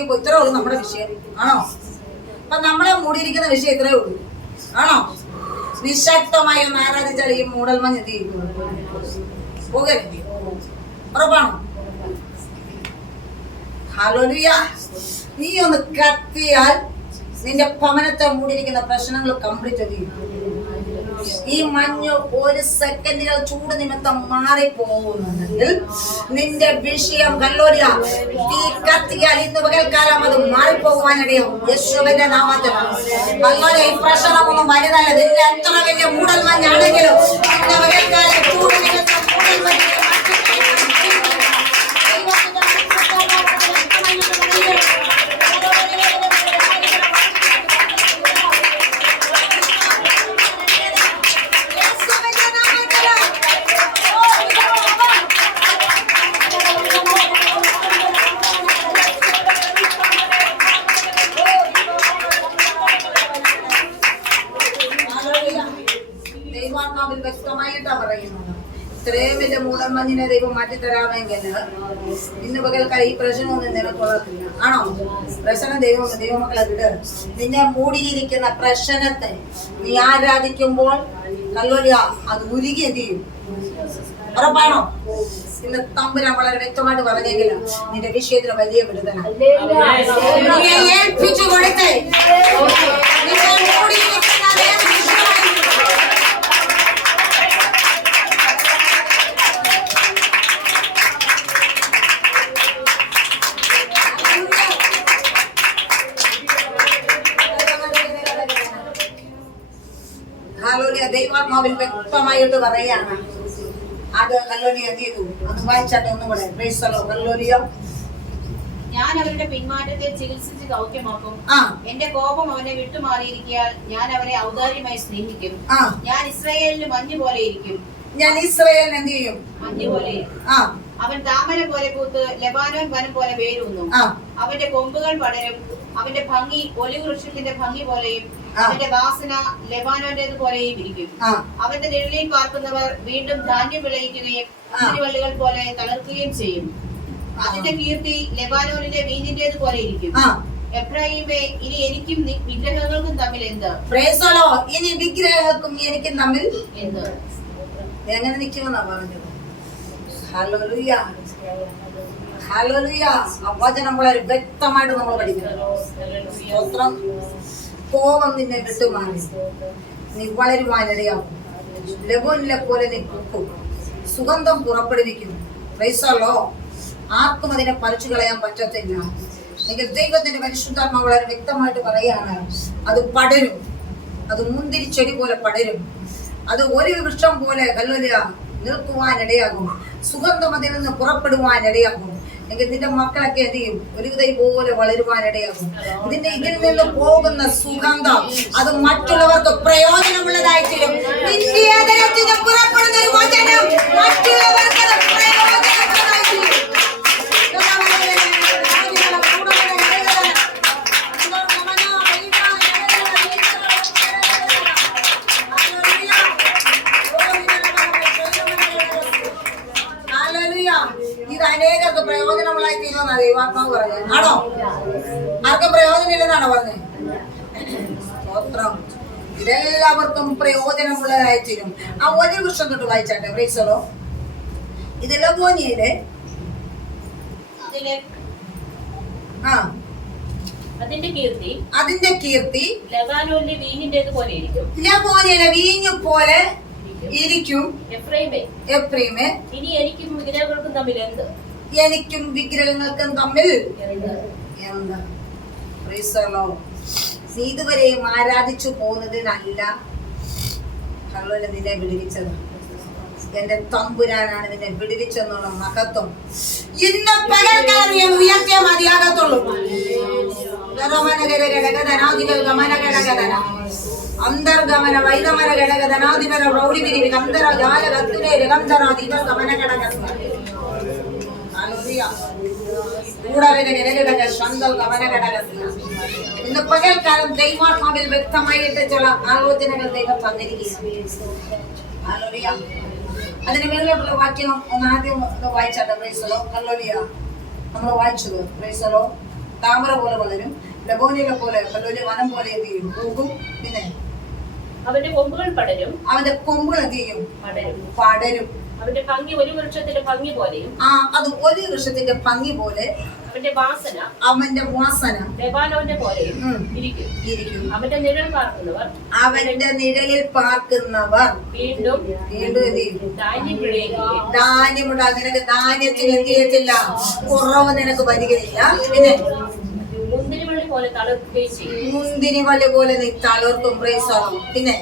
നീങ്ങിപ്പോ. ഇത്രേ ഉള്ളൂ നമ്മുടെ വിഷയം, ആണോ? അപ്പൊ നമ്മളെ മൂടിയിരിക്കുന്ന വിഷയം ഇത്രേ ഉള്ളൂ, ആണോ? നിശക്തമായി ഒന്ന് ആരാധിച്ചാൽ ഈ മൂടൽമഞ്ഞ് എന്ത് ചെയ്യും? പോകരുത്. ഉറപ്പാണോ? ഹല്ലേലൂയ. നീ ഒന്ന് കത്തിയാൽ നിന്റെ ഭവനത്തെ മൂടിയിരിക്കുന്ന പ്രശ്നങ്ങൾ കംപ്ലീറ്റ് ചെയ്യും. ഈ മഞ്ഞ് ഒരു സെക്കൻഡുകൾ ചൂട് നിമിത്തം മാറിപ്പോകുന്നുണ്ടെങ്കിൽ നിന്റെ വിഷയം ഹല്ലേലൂയ തീ കത്തിയാൽ ഇന്ന് പകൽക്കാലം അത് മാറിപ്പോകുവാനിടയാവും. യേശുവിന്റെ നാമത്തിൽ ഹല്ലേലൂയ. ഈ പ്രശ്നമൊന്നും വലുതല്ല. നിന്റെ എത്ര വലിയ മൂടൽമഞ്ഞാണെങ്കിലും ഇന്ന് പകൽക്കാലം ചൂട് നിമിത്തം മൂടൽമഞ്ഞ് വ്യക്തമായിട്ടാ പറയുന്നത്. ഇത്രയും വലിയ മൂടൽമഞ്ഞിനെ ദൈവം മാറ്റിത്തരാമെങ്കിൽ ഇന്ന് പകൽക്കാലം ഈ പ്രശ്നമൊന്നും നിനക്കൊള്ളത്തില്ല, ആണോ? പ്രശ്നം ദൈവമക്കളെ വിട്. നിന്നെ മൂടിയിരിക്കുന്ന പ്രശ്നത്തെ നീ ആരാധിക്കുമ്പോൾ ഹല്ലേലൂയ അത് ഉരുകി എന്ത് ചെയ്യും? ഉറപ്പാണോ? ഇന്ന് തമ്പുരാൻ വളരെ വ്യക്തമായിട്ട് പറഞ്ഞെങ്കിൽ നിന്റെ വിഷയത്തിന് വലിയ വിടുതലാണ്. ഏൽപ്പിച്ചു കൊടുത്തേ ഹല്ലേലൂയ. ദൈവാത്മാവിൽ വ്യക്തമായിട്ട് പറയാണ്. അത് ഹല്ലേലൂയ എന്ത് ചെയ്തു? അത് വായിച്ചാട്ടെ ഒന്നുകൂടെ. Price the Lord. ഹല്ലേലൂയ. ഞാൻ അവരുടെ പിന്മാറ്റത്തെ ചികിത്സിച്ച് സൗഖ്യമാക്കും. എന്റെ കോപം അവനെ വിട്ടുമാറിയിരിക്കാൻ ഞാൻ അവരെ ഔദാര്യമായി സ്നേഹിക്കും. ഞാൻ ഇസ്രായേലിന് മഞ്ഞ് പോലെ ഇരിക്കും. ഞാൻ ഇസ്രായേലിന് എന്ത് ചെയ്യും? മഞ്ഞ് പോലെ. അവൻ താമര പോലെ പൂത്ത് ലെബാനോൻ വനം പോലെ വേരൂന്നും. അവന്റെ കൊമ്പുകൾ പടരും. അവന്റെ ഭംഗി ഒലിവ് വൃക്ഷത്തിന്റെ ഭംഗി പോലെയും അവന്റെ വാസന ലെബാനോന്റേത് പോലെയും ഇരിക്കും. അവന്റെ നിഴലിൽ പാർക്കുന്നവർ വീണ്ടും ധാന്യം വിളയിക്കുകയും കുതിരവള്ളികൾ പോലെ തളർക്കുകയും ചെയ്യും. അതിന്റെ കീർത്തി ലെബാനോനിലെ വീഞ്ഞിന്റേത് പോലെ ഇരിക്കും. എഫ്രയീമേ, ഇനി എനിക്കും വിഗ്രഹങ്ങൾക്കും തമ്മിൽ എന്ത്? ഇനി വിഗ്രഹങ്ങൾക്കും എനിക്കും തമ്മിൽ എന്ത്? എങ്ങനെ നിൽക്കുമെന്നാ പറഞ്ഞത്? ഹല്ലേലൂയ. ഹല്ലേലൂയ. ആ വചനം വളരെ വ്യക്തമായിട്ട് നമ്മൾ പഠിക്കണം. കോപം നിന്നെ വിട്ടുമാറി നീ വളരുവാനിടയാവും. ലെബോനിലെ പോലെ നീ പൂക്കും, സുഗന്ധം പുറപ്പെടുവിക്കും. Price the Lord. ആർക്കും അതിനെ പറിച്ചു കളയാൻ പറ്റത്തില്ല. എങ്കിൽ ദൈവത്തിന്റെ പരിശുദ്ധാത്മാവ് വളരെ വ്യക്തമായിട്ട് പറയാണ്, അത് പടരും. അത് മുന്തിരി ചെടി പോലെ പടരും. അത് ഒരു വൃക്ഷം പോലെ ഹല്ലേലൂയ നിൽക്കുവാനിടയാകും. സുഗന്ധം അതിൽ നിന്ന് പുറപ്പെടുവാനിടയാകും. എങ്കിൽ നിന്റെ മക്കളൊക്കെ എന്ത് ചെയ്യും? ഒരു തൈ പോലെ വളരുവാനിടയാകും. ഇതിൽ നിന്ന് പോകുന്ന സുഗന്ധം അത് മറ്റുള്ളവർക്ക് പ്രയോജനമുള്ളതായി തീരും. നിന്റെ ഹൃദയത്തിൽ പുറപ്പെടുന്ന ഒരു വചനം മറ്റുള്ളവർക്ക് പ്രയോജനമുള്ളതായി തീരും. ഇത് അനേകർക്ക് പ്രയോജനമുള്ളതായി തീരുമെന്നാ ദൈവാത്മാവ് പറഞ്ഞത്, ആണോ? ആർക്കും പ്രയോജനം ഇല്ലെന്നാണോ പറഞ്ഞത്? സ്തോത്രം. ഇതെല്ലാവർക്കും പ്രയോജനമുള്ളതായി തീരും. ആ ഒരു വൃക്ഷം തൊട്ട് വായിച്ചാട്ടെ. Praise the Lord. ഇത് ലെബോനിയയിലെ അതിന്റെ കീർത്തി ലെബാനോനിലെ വീഞ്ഞിന്റേത് പോലെ ഇരിക്കും. ലെബോനിയയിലെ വീഞ്ഞു പോലെ ഇരിക്കും. എഫ്രയീമേ, ഇനി എനിക്കും വിഗ്രഹങ്ങൾക്കും തമ്മിൽ എന്ത്? എനിക്കും വിഗ്രഹങ്ങൾക്കും തമ്മിൽ എന്ത്? Price the Lord. നീ ഇതുവരെയും ആരാധിച്ചു പോകുന്നതിനല്ല ഹല്ലേലൂയ നിന്നെ വിടുവിച്ചത്. എന്റെ തമ്പുരാനാണ് നിന്നെ വിടുവിച്ചെന്നുള്ള മഹത്വം ഇന്ന് പകൽക്കാലം ഉയർത്തിയ മതിയാകത്തുള്ളൂ. അന്തർഗമന വൈദമന ഘടകധനാധിപര പ്രൗഢിവിരി ഗന്ധര ജാല ഗത്തുരേ രഗന്ധരാധിപ ഗമന ഘടക ഇന്ന് പകൽക്കാലം ദൈവാത്മാവിൽ വ്യക്തമായിട്ട് ചില ആലോചനകൾ ദൈവം തന്നിരിക്കുകയാണ്. അതിന് മേലോട്ടുള്ള വാക്യം ഒന്ന് ആദ്യം വായിച്ചാട്ടെ. Praise the Lord. ഹല്ലേലൂയ. നമ്മൾ വായിച്ചത് പ്രൈസ് ദി ലോർഡ്. താമര പോലെ വളരും, ലബോനിലെ പോലെ കല്ലോലി വനം പോലെ എന്ത് ചെയ്യും? പോകും. പിന്നെ അവന്റെ കൊമ്പുകൾ പടരും, അവന്റെ കൊമ്പുകൾ എന്ത് ചെയ്യും? പടരും. അവന്റെ ഭംഗി ഒരു വൃക്ഷത്തിന്റെ ഭംഗി പോലെയും, അത് ഒരു വൃക്ഷത്തിന്റെ ഭംഗി പോലെ. അവന്റെ വാസന ലെബാനോന്റെ പോലെയും ഇരിക്കും. അവന്റെ നിഴൽ പാർക്കുന്നവർ വീണ്ടും എന്ത് ചെയ്യും? ധാന്യം വിളയുകയും ധാന്യമുണ്ടാകും. നിനക്ക് ധാന്യത്തിന് എന്ത് ചെയ്യത്തില്ല? കുറവ് നിനക്ക് വരികയില്ല. പിന്നെ മുന്തിരിവള്ളി പോലെ തളർക്കുകയും ചെയ്യും. മുന്തിരിവള്ളി പോലെ നീ തളർത്തും. പിന്നെ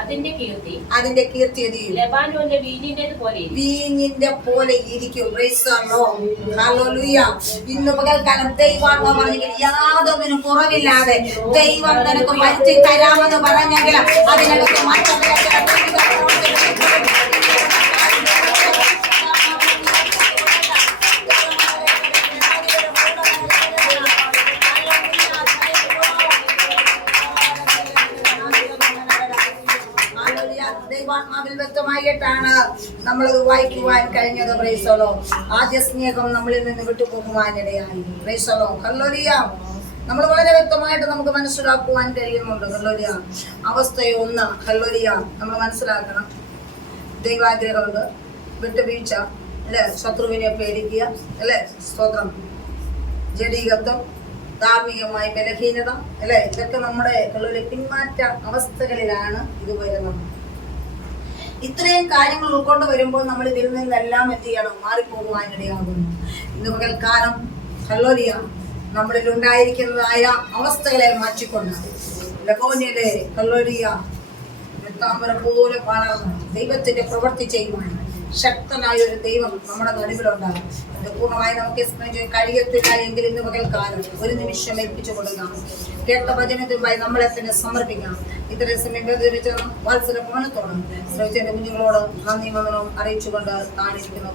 അതിന്റെ കീർത്തി എന്ത് ചെയ്യും? ലെബാനോന്റെ വീഞ്ഞിന്റെ പോലെ ഇരിക്കും. ഇന്ന് പകൽക്കാലം ദൈവാത്മാവ് പറഞ്ഞെങ്കിൽ യാതൊന്നിനും കുറവില്ലാതെ ദൈവം നിനക്ക് വരുത്തി തരാമെന്ന് പറഞ്ഞെങ്കിൽ അതിനകത്ത് മാറ്റം ദൈവാത്മാവിൽ വ്യക്തമായിട്ടാണ് നമ്മളത് വായിക്കുവാൻ കഴിഞ്ഞത്. പ്രൈസോളോ. ആദ്യ സ്നേഹം നമ്മളിൽ നിന്ന് വിട്ടുപോകുവാനിടയായി. പ്രൈസോളോ. ഹല്ലേലൂയ. നമ്മൾ വളരെ വ്യക്തമായിട്ട് നമുക്ക് മനസ്സിലാക്കുവാൻ കഴിയുന്നുണ്ട്. ഹല്ലേലൂയ. അവസ്ഥയൊന്ന്. ഹല്ലേലൂയ. നമ്മൾ മനസ്സിലാക്കണം. ദൈവാഗ്രഹമുണ്ട്, വിട്ടുവീഴ്ച, അല്ലെ, ശത്രുവിനെ പേടിക്കുക, അല്ലെ, സ്തോത്രം, ജഡീകത്വം, ധാർമ്മികമായ ബലഹീനത, അല്ലെ, ഇതൊക്കെ നമ്മുടെ പിന്മാറ്റ അവസ്ഥകളിലാണ് ഇത് വരുന്നത്. ഇത്രയും കാര്യങ്ങൾ ഉൾക്കൊണ്ട് വരുമ്പോൾ നമ്മൾ ഇതിൽ നിന്നെല്ലാം എന്ത് ചെയ്യണം? മാറിപ്പോകുവാനിടയാകുന്നു. ഇന്ന് പകൽക്കാലം ഹല്ലേലൂയ നമ്മളിൽ ഉണ്ടായിരിക്കുന്നതായ അവസ്ഥകളെ മാറ്റിക്കൊണ്ട് ലബോനിലെ ഹല്ലേലൂയ താമര പോലെ വളർന്ന് ദൈവത്തിന്റെ പ്രവൃത്തി ചെയ്യുവാൻ ശക്തനായ ഒരു ദൈവം നമ്മുടെ നടുവിലുണ്ടാകും. അത് പൂർണ്ണമായി നമുക്ക് എക്സ്പ്ലെയിൻ ചെയ്യാൻ കഴിയത്തില്ല എങ്കിൽ ഇന്ന് പകൽക്കാലം ഒരു നിമിഷം ഏൽപ്പിച്ചു കൊടുക്കാം. കേട്ട വചനത്തിനുമായി നമ്മളെ തന്നെ സമർപ്പിക്കാം. ഇത്രയും സമയം വാത്സല്യ ഭവനത്തോട് ശ്രമിച്ചതിന്റെ കുഞ്ഞുങ്ങളോട് നന്ദി വന്ദനവും അറിയിച്ചുകൊണ്ട് താണിരിക്കുന്നു.